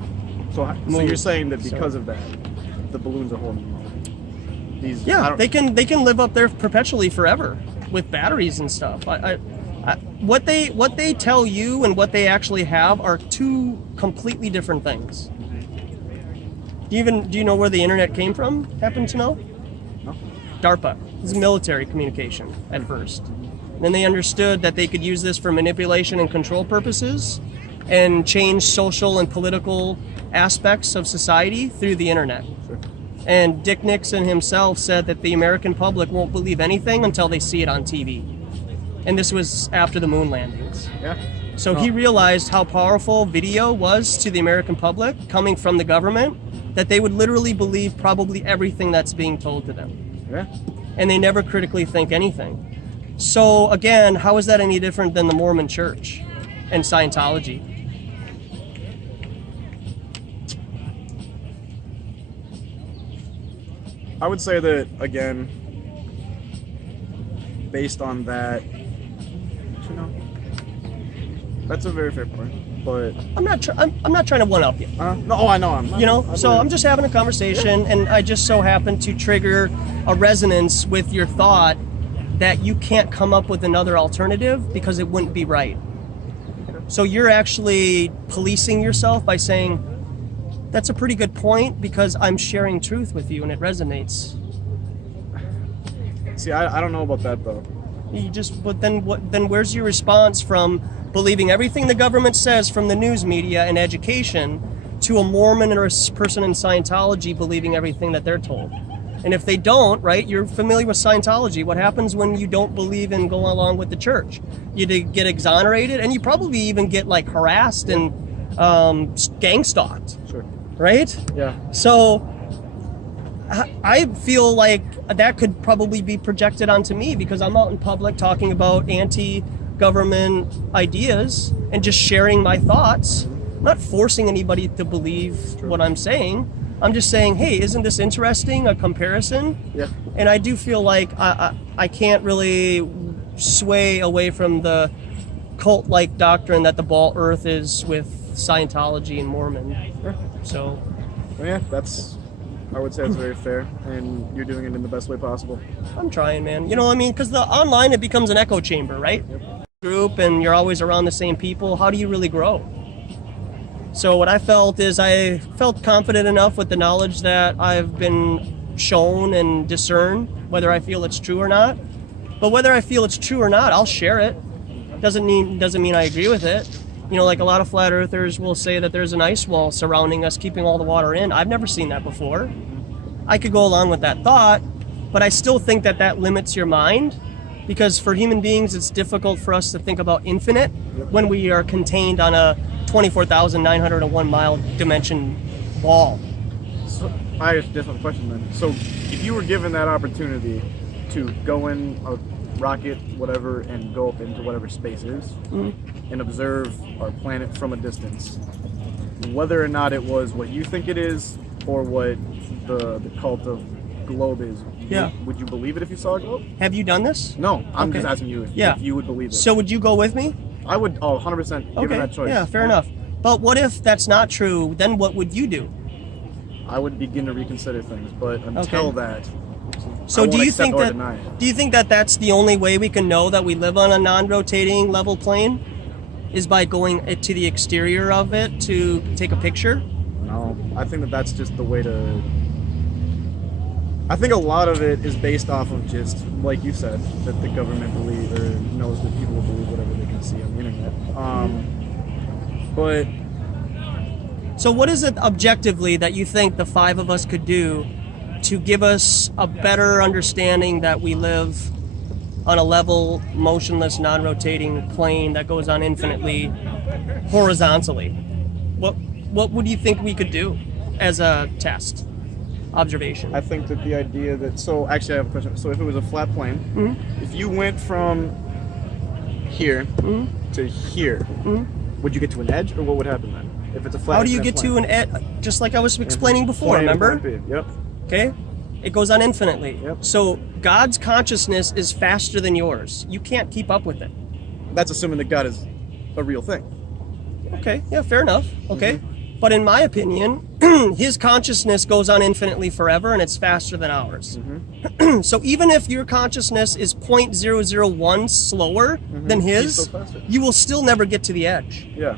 So move. you're saying that because of that, the balloons are holding them up? These, Yeah, they can live up there perpetually forever with batteries and stuff. What they tell you and what they actually have are two completely different things. Do you know where the internet came from? Happen to know? No. DARPA. This is military communication at first. Then they understood that they could use this for manipulation and control purposes and change social and political aspects of society through the internet. Sure. And Dick Nixon himself said that the American public won't believe anything until they see it on TV. And this was after the moon landings. Yeah. So he realized how powerful video was to the American public coming from the government, that they would literally believe probably everything that's being told to them. Yeah. And they never critically think anything. So again, how is that any different than the Mormon Church and Scientology? I would say that, again, based on that, you know, that's a very fair point. But I'm not trying to one up you. no, I know. I'm just having a conversation, and I just so happen to trigger a resonance with your thought that you can't come up with another alternative because it wouldn't be right. So you're actually policing yourself by saying, that's a pretty good point because I'm sharing truth with you and it resonates. See, I don't know about that though. But then where's your response from believing everything the government says from the news media and education to a Mormon or a person in Scientology believing everything that they're told? And if they don't, right, you're familiar with Scientology. What happens when you don't believe and go along with the church? You get exonerated, and you probably even get like harassed and gang stalked. Sure. Right? Yeah. So I feel like that could probably be projected onto me because I'm out in public talking about anti-government ideas and just sharing my thoughts. I'm not forcing anybody to believe what I'm saying. I'm just saying, hey, isn't this interesting, a comparison? Yeah. And I do feel like I can't really sway away from the cult-like doctrine that the ball earth is with Scientology and Mormon. Sure. So, Well, yeah, I would say it's very fair, and you're doing it in the best way possible. I'm trying, man. You know what I mean? Because the online, it becomes an echo chamber, right? Yep. Group, and you're always around the same people. How do you really grow? So what I felt is I felt confident enough with the knowledge that I've been shown and discern whether I feel it's true or not. But whether I feel it's true or not, I'll share it. Doesn't mean I agree with it. You know, like a lot of flat earthers will say that there's an ice wall surrounding us, keeping all the water in. I've never seen that before. I could go along with that thought, but I still think that that limits your mind, because for human beings, it's difficult for us to think about infinite when we are contained on a 24,901 mile dimension wall. So I have a different question then. So if you were given that opportunity to go in a rocket, whatever, and go up into whatever space is, and observe our planet from a distance, whether or not it was what you think it is or what the cult of globe is, would you believe it if you saw a globe? Have you done this? No, I'm Okay. just asking you if you would believe it. So would you go with me? I would 100% given that choice. Yeah, fair enough. But what if that's not true? Then what would you do? I would begin to reconsider things, but until that, So I do won't you accept think or that deny it. do you think that that's the only way we can know that we live on a non-rotating level plane, is by going to the exterior of it to take a picture? No, I think that that's just the way to. I think a lot of it is based off of just, like you said, that the government believes or knows that people will believe whatever they can see on the internet. But So what is it objectively that you think the five of us could do to give us a better understanding that we live on a level, motionless, non-rotating plane that goes on infinitely horizontally. What would you think we could do as a test observation? I think that the idea that, so actually I have a question. So if it was a flat plane, if you went from here to here, would you get to an edge, or what would happen then? If it's a flat. How do you get to an edge? Just like I was explaining before, remember? Yep. Okay? It goes on infinitely. Yep. So God's consciousness is faster than yours. You can't keep up with it. That's assuming that God is a real thing. Okay, yeah, fair enough. Okay. But in my opinion, his consciousness goes on infinitely forever, and it's faster than ours. So even if your consciousness is 0.001 slower than his, you will still never get to the edge. Yeah.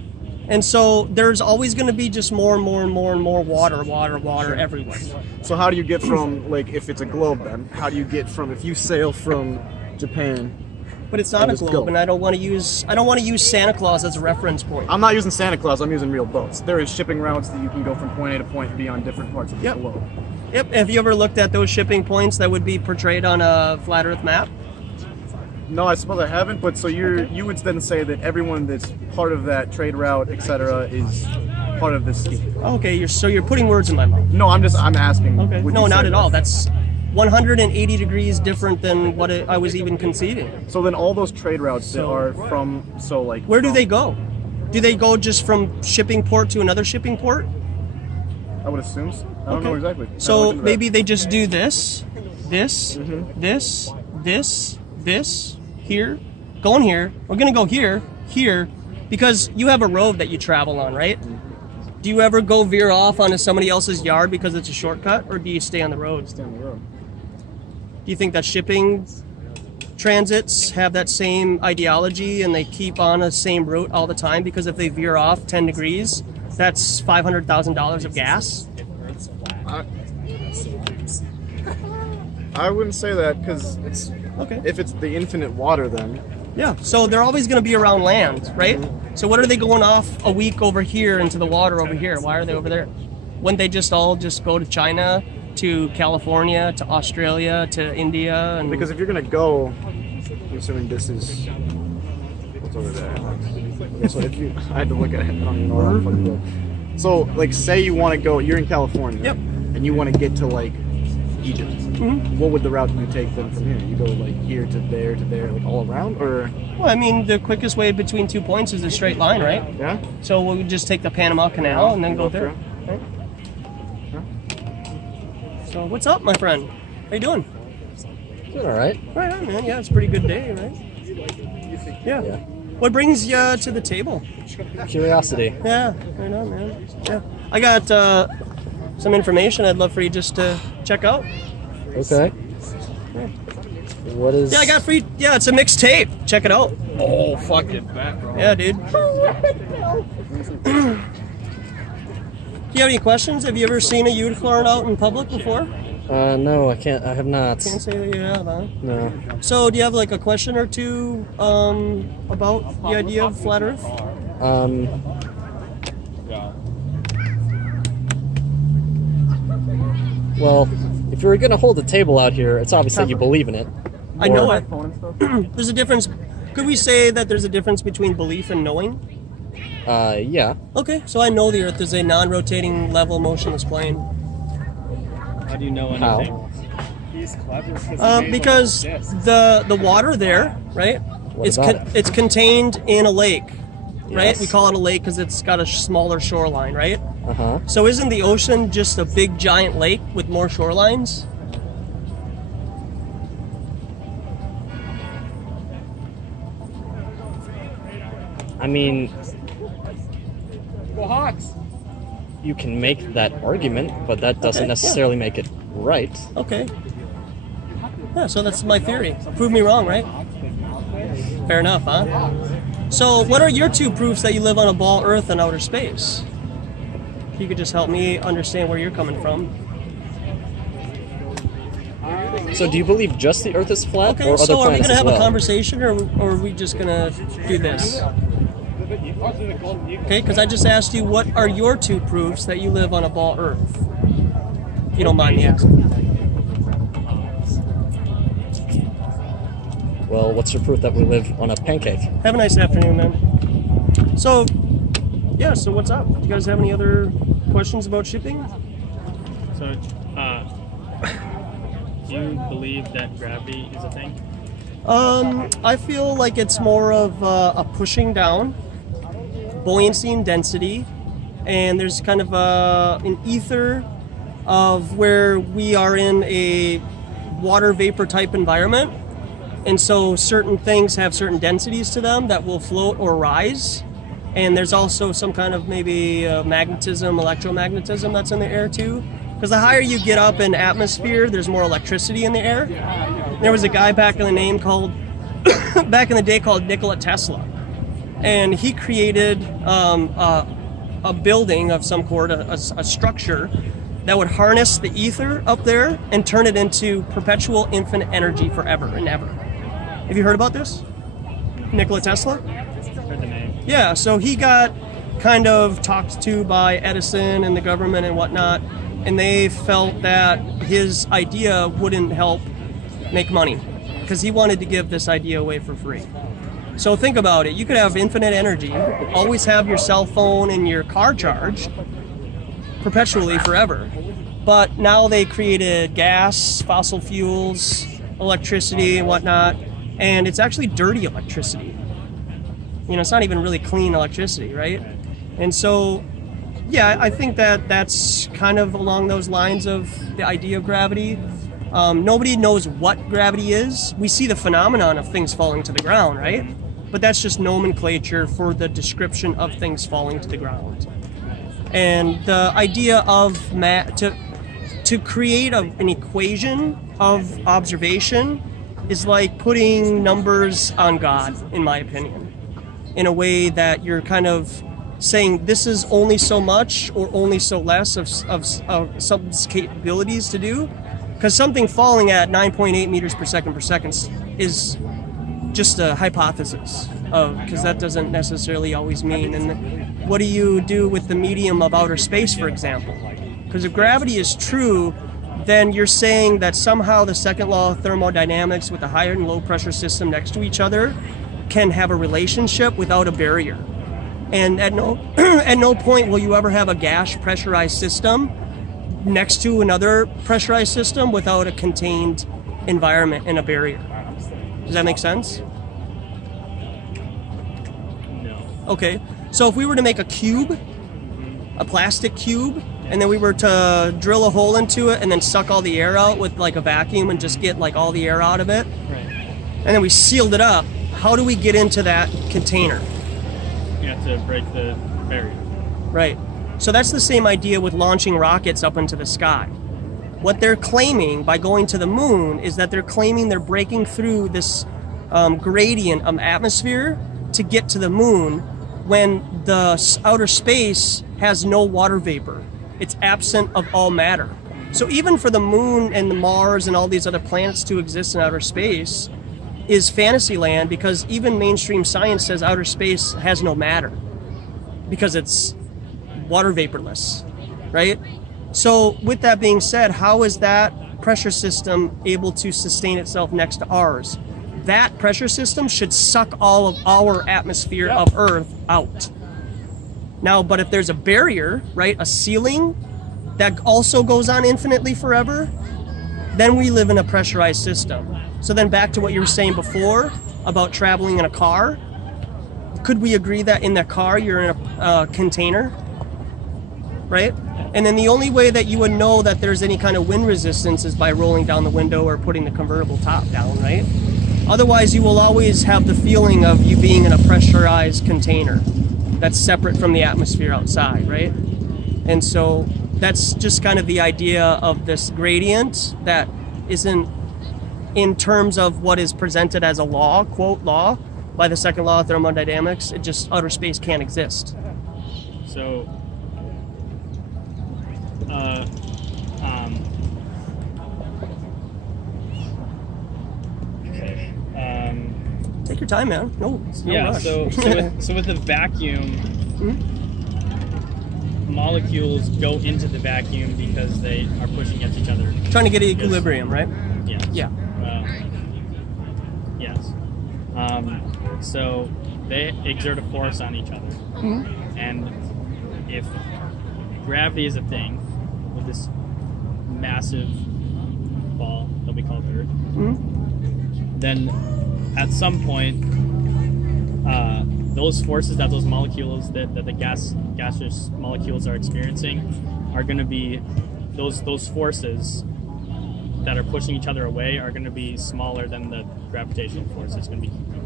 And so there's always going to be just more and more and more and more water everywhere. So how do you get from, like, if it's a globe then, how do you get from, if you sail from Japan? But it's not a globe, and I don't want to use Santa Claus as a reference point. I'm not using Santa Claus, I'm using real boats. There is shipping routes that you can go from point A to point B on different parts of the globe. Yep, have you ever looked at those shipping points that would be portrayed on a flat earth map? No, I suppose I haven't, but so you would then say that everyone that's part of that trade route, etc., is part of this scheme. Okay, you're putting words in my mouth. No, I'm asking. Okay. No, not at all. That's 180 degrees different than what I was even conceiving. So then all those trade routes that are from, where do they go? Do they go just from shipping port to another shipping port? I would assume so. I don't know exactly. So maybe they just do this, this, here, going here. We're gonna go here, because you have a road that you travel on, right? Do you ever go veer off onto somebody else's yard because it's a shortcut, or do you stay on the road? Stay on the road. Do you think that shipping transits have that same ideology and they keep on the same route all the time? Because if they veer off 10 degrees, that's $500,000 of gas? I wouldn't say that, because it's if it's the infinite water, then yeah. So they're always going to be around land, right? So what are they going off a week over here into the water over here? Why are they over there? Wouldn't they just all go to China, to California, to Australia, to India? And because if you're going to go, I'm assuming this is what's over there. Okay, so if you, I had to look at it. I don't even know where I'm fucking go. So like, say you want to go, you're in California, and you want to get to like Egypt. What would the route you take then from here? You go like here to there, like all around, or? Well, I mean, the quickest way between 2 points is a straight line, right? Yeah. So we'll just take the Panama Canal and then go there. Right? So what's up, my friend? How you doing? Doing all right. Right on, man. Yeah, it's a pretty good day, right? Yeah. What brings you to the table? Curiosity. Yeah, right on, man. Yeah. I got some information I'd love for you just to check out. Okay. What is... Yeah, I got free... Yeah, it's a mixed tape. Check it out. Oh, fuck it back, bro. Yeah, dude. Do you have any questions? Have you ever seen a unicorn out in public before? No, I have not. Can't say that you have, huh? No. So, do you have like a question or two about the idea of flat Earth? Well, if you were going to hold a table out here, it's obvious that you believe in it. I know it. There's a difference. Could we say that there's a difference between belief and knowing? Yeah. Okay, so I know the Earth is a non-rotating, level, motionless plane. How do you know anything? How? He's clever. Because the water there, right? It's contained in a lake, right? Yes. We call it a lake because it's got a smaller shoreline, right? Uh-huh. So isn't the ocean just a big giant lake with more shorelines? I mean, Go Hawks! you can make that argument, but that doesn't necessarily make it right. Okay. Yeah, so that's my theory. Prove me wrong, right? Fair enough, huh? So what are your two proofs that you live on a ball Earth in outer space? If you could just help me understand where you're coming from. So do you believe just the Earth is flat, Okay, or other so are we planets going to as have well? a conversation, or are we just going to do this? Okay, because I just asked you, what are your two proofs that you live on a ball Earth? If you don't mind me asking. well, what's your proof that we live on a pancake? Have a nice afternoon, man. So, yeah, so what's up? You guys have any other questions about shipping? So, do you believe that gravity is a thing? I feel like it's more of a pushing down, buoyancy and density, and there's kind of an ether of where we are in a water vapor type environment, and so certain things have certain densities to them that will float or rise, and there's also some kind of maybe magnetism, electromagnetism that's in the air too, because the higher you get up in atmosphere, there's more electricity in the air. There was a guy back in the day called Nikola Tesla, and he created a building of some sort, a structure that would harness the ether up there and turn it into perpetual infinite energy forever and ever. Have you heard about this? Nikola Tesla? Heard the name. Yeah, so he got kind of talked to by Edison and the government and whatnot, and they felt that his idea wouldn't help make money because he wanted to give this idea away for free. So think about it. You could have infinite energy, always have your cell phone and your car charged perpetually forever. But now they created gas, fossil fuels, electricity and whatnot, and it's actually dirty electricity. You know, it's not even really clean electricity, right? And so, yeah, I think that that's kind of along those lines of the idea of gravity. Nobody knows what gravity is. We see the phenomenon of things falling to the ground, right? But that's just nomenclature for the description of things falling to the ground. And the idea of to create an equation of observation is like putting numbers on God, in my opinion, in a way that you're kind of saying this is only so much or only so less of something's capabilities to do. Because something falling at 9.8 meters per second is just a hypothesis, because that doesn't necessarily always mean. And what do you do with the medium of outer space, for example? Because if gravity is true, then you're saying that somehow the second law of thermodynamics with the higher and low pressure system next to each other can have a relationship without a barrier. And at no point will you ever have a gas pressurized system next to another pressurized system without a contained environment and a barrier. Does that make sense? No. Okay, so if we were to make a cube, a plastic cube, and then we were to drill a hole into it and then suck all the air out with like a vacuum and just get like all the air out of it, Right. and then we sealed it up, how do we get into that container? You have to break the barrier. Right. So that's the same idea with launching rockets up into the sky. What they're claiming by going to the moon is that they're claiming they're breaking through this gradient of atmosphere to get to the moon when the outer space has no water vapor. It's absent of all matter. So even for the moon and the Mars and all these other planets to exist in outer space is fantasy land, because even mainstream science says outer space has no matter because it's water vaporless, right? So with that being said, how is that pressure system able to sustain itself next to ours? That pressure system should suck all of our atmosphere of Earth out. Now, but if there's a barrier, right, a ceiling that also goes on infinitely forever, then we live in a pressurized system. So then back to what you were saying before about traveling in a car, could we agree that in the car you're in a container? Right? And then the only way that you would know that there's any kind of wind resistance is by rolling down the window or putting the convertible top down, right? Otherwise, you will always have the feeling of you being in a pressurized container that's separate from the atmosphere outside, right? And so that's just kind of the idea of this gradient that isn't in terms of what is presented as a law, quote, law, by the second law of thermodynamics. It just, outer space can't exist. So, Take your time, man. No rush. so with the vacuum, molecules go into the vacuum because they are pushing against each other. Trying to get equilibrium, right? Yes. Yeah. Yes. So they exert a force on each other. And if gravity is a thing with this massive ball that we call the Earth, then at some point, those forces that those molecules, that the gaseous molecules are experiencing, are going to be those forces that are pushing each other away are going to be smaller than the gravitational force that's going to be keeping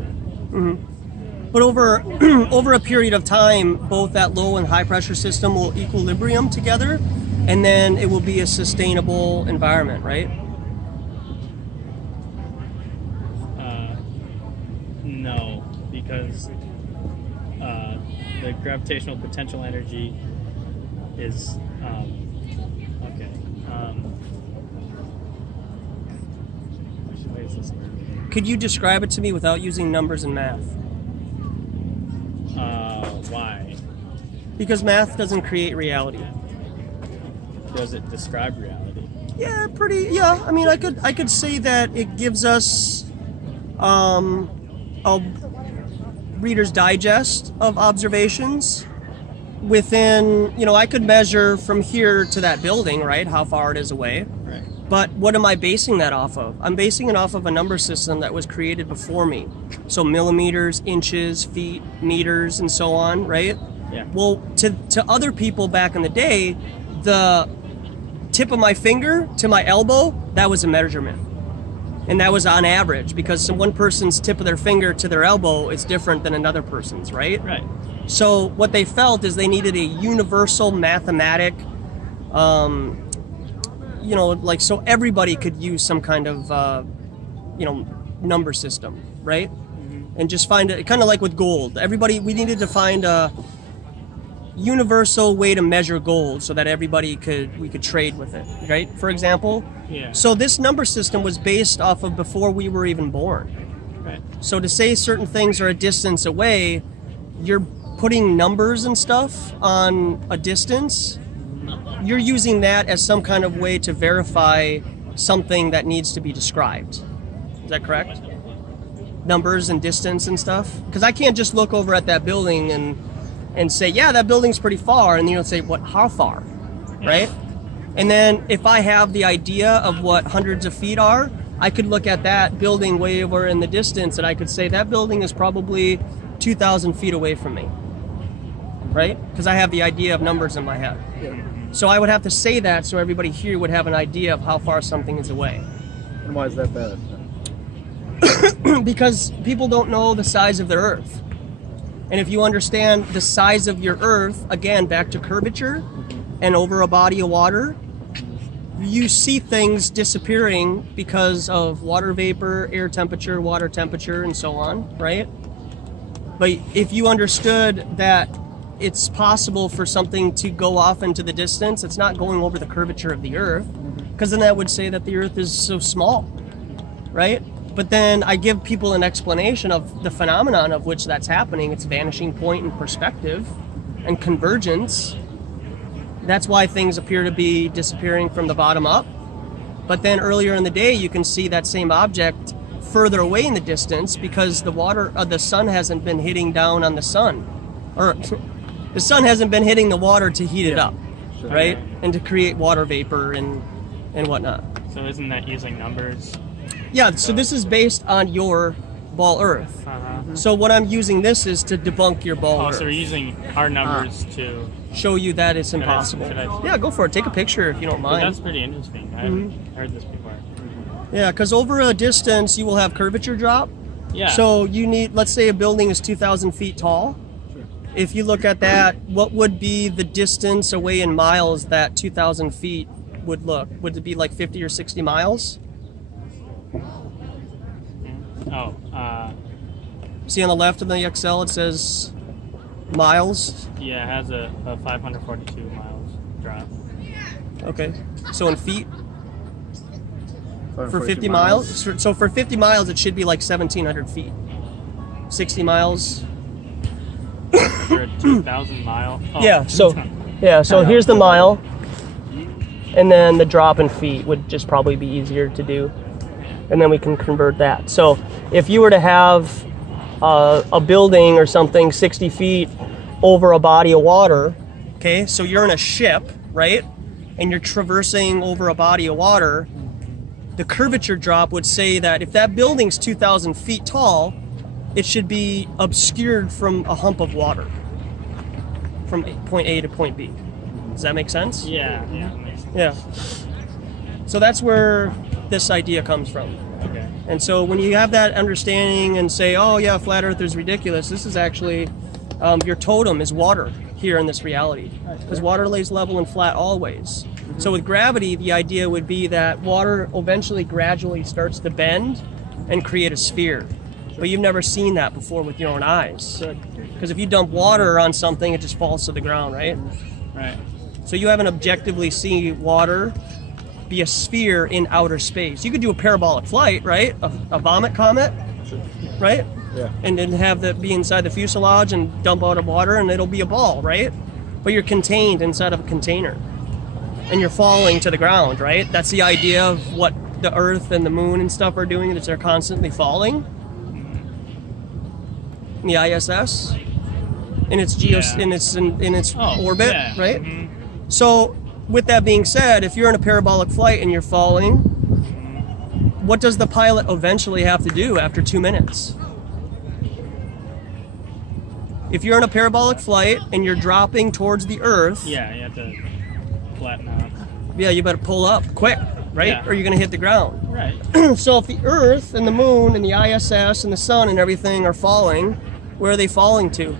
them. But over over a period of time, both that low and high pressure system will equilibrium together, and then it will be a sustainable environment, right? No, because the gravitational potential energy is okay. Which way is this work? Could you describe it to me without using numbers and math? Why? Because math doesn't create reality. Does it describe reality? Yeah, pretty. Yeah, I mean, I could say that it gives us a Reader's Digest of observations within. You know, I could measure from here to that building, right? How far it is away. Right. But what am I basing that off of? I'm basing it off of a number system that was created before me. So millimeters, inches, feet, meters, and so on, right? Yeah. Well, to other people back in the day, the tip of my finger to my elbow, that was a measurement. And that was on average, because one person's tip of their finger to their elbow is different than another person's, right? Right. So what they felt is they needed a universal mathematic, you know, like so everybody could use some kind of, you know, number system, right? And just find it, kind of like with gold. We needed to find a universal way to measure gold so that we could trade with it, right? For example. Yeah. So this number system was based off of before we were even born. Right. So to say certain things are a distance away, you're putting numbers and stuff on a distance. You're using that as some kind of way to verify something that needs to be described. Is that correct? Numbers and distance and stuff? Because I can't just look over at that building and say, yeah, that building's pretty far, and then you'll say, what? How far? Right? And then if I have the idea of what hundreds of feet are, I could look at that building way over in the distance, and I could say that building is probably 2,000 feet away from me. Right? Because I have the idea of numbers in my head. So I would have to say that so everybody here would have an idea of how far something is away. And why is that bad? Because people don't know the size of their Earth. And if you understand the size of your Earth, again, back to curvature and over a body of water, you see things disappearing because of water vapor, air temperature, water temperature, and so on, right? But if you understood that it's possible for something to go off into the distance, it's not going over the curvature of the Earth, because then that would say that the Earth is so small, right? But then I give people an explanation of the phenomenon of which that's happening. It's vanishing point in perspective and convergence. That's why things appear to be disappearing from the bottom up. But then earlier in the day, you can see that same object further away in the distance because the sun hasn't been hitting down on the sun. Or the sun hasn't been hitting the water to heat it up, right? And to create water vapor and whatnot. So isn't that using numbers? Yeah, so this is based on your ball Earth. So what I'm using this is to debunk your ball Earth. So we're using our numbers to show you that it's impossible. Yeah, go for it. Take a picture if you don't mind. That's pretty interesting. I haven't heard this before. Yeah, because over a distance you will have curvature drop. Yeah. So you need, let's say a building is 2,000 feet tall. If you look at that, what would be the distance away in miles that 2,000 feet would look? Would it be like 50 or 60 miles? See on the left of the Excel it says miles? Yeah, it has a 542 miles drop. Okay, so in feet? For 50 miles? So for 50 miles it should be like 1,700 feet. 60 miles? For a 2,000 mile? Oh. Yeah, so here's the mile. And then the drop in feet would just probably be easier to do. And then we can convert that. So if you were to have a building or something 60 feet over a body of water, okay? So you're in a ship, right? And you're traversing over a body of water. The curvature drop would say that if that building's 2,000 feet tall, it should be obscured from a hump of water from point A to point B. Does that make sense? Yeah, yeah. Makes sense. Yeah. So that's where this idea comes from. Okay. And so when you have that understanding and say, oh yeah, flat earth is ridiculous, this is actually, your totem is water here in this reality. Because water lays level and flat always. So with gravity, the idea would be that water eventually gradually starts to bend and create a sphere. But you've never seen that before with your own eyes. Because if you dump water on something, it just falls to the ground, right? Right. So you haven't objectively seen water be a sphere in outer space. You could do a parabolic flight, right? A vomit comet, right? Yeah. And then have that be inside the fuselage and dump out of water and it'll be a ball, right? But you're contained inside of a container. And you're falling to the ground, right? That's the idea of what the Earth and the Moon and stuff are doing, is they're constantly falling. In the ISS, in its in its orbit, yeah. right? Mm-hmm. So, with that being said, if you're in a parabolic flight and you're falling, what does the pilot eventually have to do after 2 minutes? If you're in a parabolic flight and you're dropping towards the Earth, Yeah, you have to flatten out. yeah, you better pull up quick, right? Yeah. Or you're gonna hit the ground. Right. So if the Earth and the Moon and the ISS and the Sun and everything are falling, where are they falling to?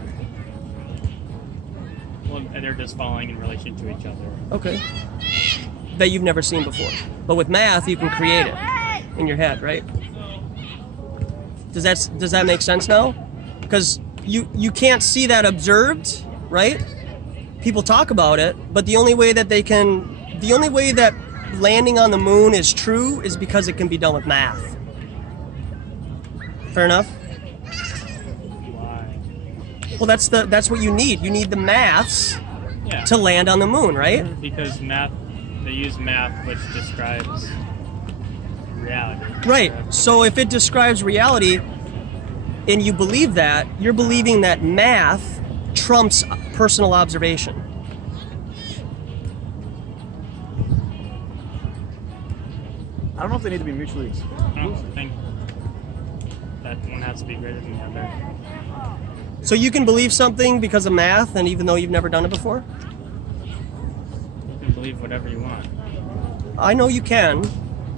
Well, they're just falling in relation to each other. Okay. That you've never seen before. But with math, you can create it in your head, right? Does that make sense now? Because you can't see that observed, right? People talk about it, but the only way that landing on the moon is true is because it can be done with math. Fair enough? Why? Well, that's what you need. You need the maths Yeah. to land on the moon, right? Because they use math which describes reality. Right. So if it describes reality and you believe that, you're believing that math trumps personal observation. I don't know if they need to be mutually I exclusive. don't think that one has to be greater than the other. So you can believe something because of math, and even though you've never done it before? You can believe whatever you want. I know you can,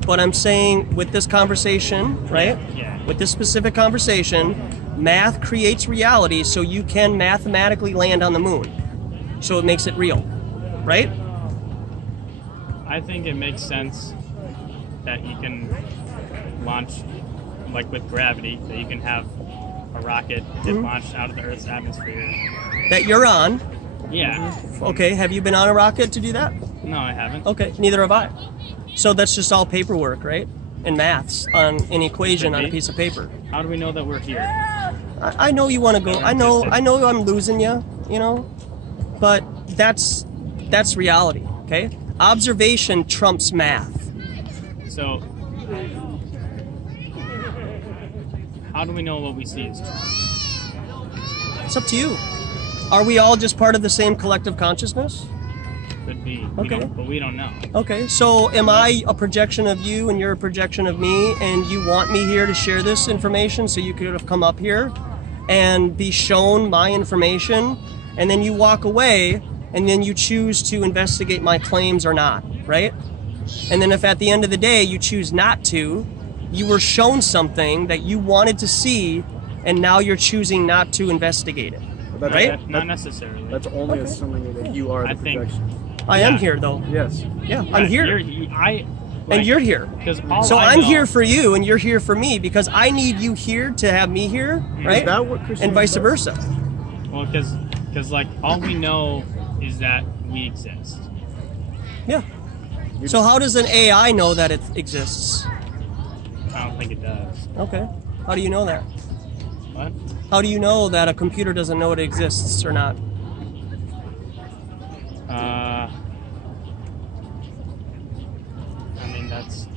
but I'm saying with this conversation, right? Yeah. With this specific conversation, math creates reality, so you can mathematically land on the moon. So it makes it real, right? I think it makes sense that you can launch, like with gravity, that you can have a rocket get launched out of the Earth's atmosphere. That you're on. Yeah. Okay, have you been on a rocket to do that? No, I haven't. Okay, neither have I. So that's just all paperwork, right? And maths on an equation on a piece of paper. How do we know that we're here? I know you want to go. I know I'm losing you, but that's reality, okay? Observation trumps math. So, how do we know what we see is true? It's up to you. Are we all just part of the same collective consciousness? Could be. Okay. But we don't know. Okay, so am I a projection of you and you're a projection of me, and you want me here to share this information so you could have come up here and be shown my information, and then you walk away and then you choose to investigate my claims or not, right? And then if at the end of the day you choose not to, you were shown something that you wanted to see, and now you're choosing not to investigate it, But right? Not necessarily. That's only assuming that you are the I think- projection. I am here though. Yes. Yeah, I'm here. And you're here. Because So I'm here for you and you're here for me, because I need you here to have me here, right? Is that what Christianity And vice does? versa. Well, because like all we know is that we exist. Yeah. So how does an AI know that it exists? I don't think it does. Okay. How do you know that? What? How do you know that a computer doesn't know it exists or not? I mean that's.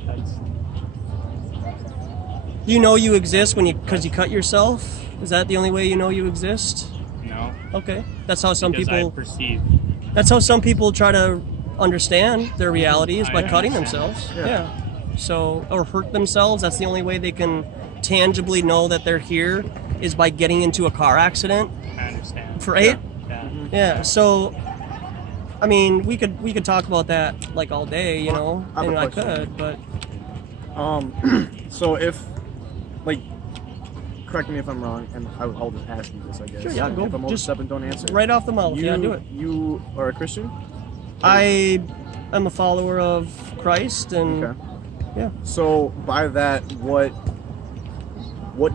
You know you exist because you cut yourself? Is that the only way you know you exist? No. Okay. That's how some Because people. I perceive. That's how some people try to understand their reality is by I cutting understand. themselves. Yeah. So, or hurt themselves. That's the only way they can tangibly know that they're here is by getting into a car accident. I understand. Right? Yeah. Yeah. So, I mean, we could talk about that like all day, you know, I have and a I question. could, but So if, like, correct me if I'm wrong, and I'll just ask you this, I guess. Sure, yeah, go. If I'm Just overstepping, don't answer. right off the mouth, yeah, do it. You are a Christian? I am a follower of Christ, and Okay. yeah. So by that, what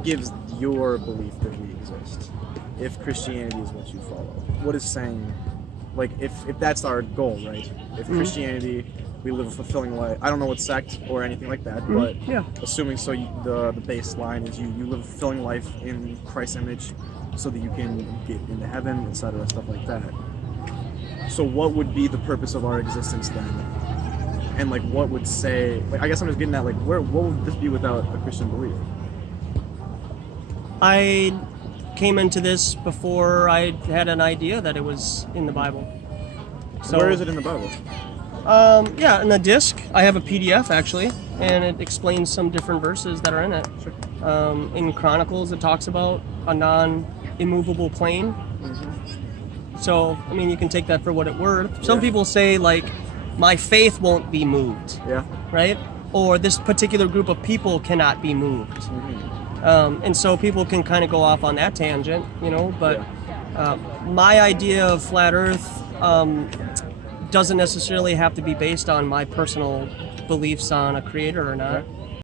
gives your belief that we exist? If Christianity is what you follow, what is saying, like, if that's our goal, right? If Christianity, we live a fulfilling life. I don't know what sect or anything like that, but Yeah. assuming so, the baseline is you live a fulfilling life in Christ's image, so that you can get into heaven, etc., stuff like that. So what would be the purpose of our existence then? And like, what would say? Like, I guess I'm just getting at, like, what would this be without a Christian belief? I came into this before I had an idea that it was in the Bible. So Where is it in the Bible? Yeah, in the disc, I have a PDF actually, and it explains some different verses that are in it. Sure. In Chronicles, it talks about a non-immovable plane. So, I mean, you can take that for what it's worth. Some Yeah. people say, like, my faith won't be moved, Yeah. right? Or this particular group of people cannot be moved. And so people can kind of go off on that tangent, you know, but my idea of flat Earth doesn't necessarily have to be based on my personal beliefs on a creator or not.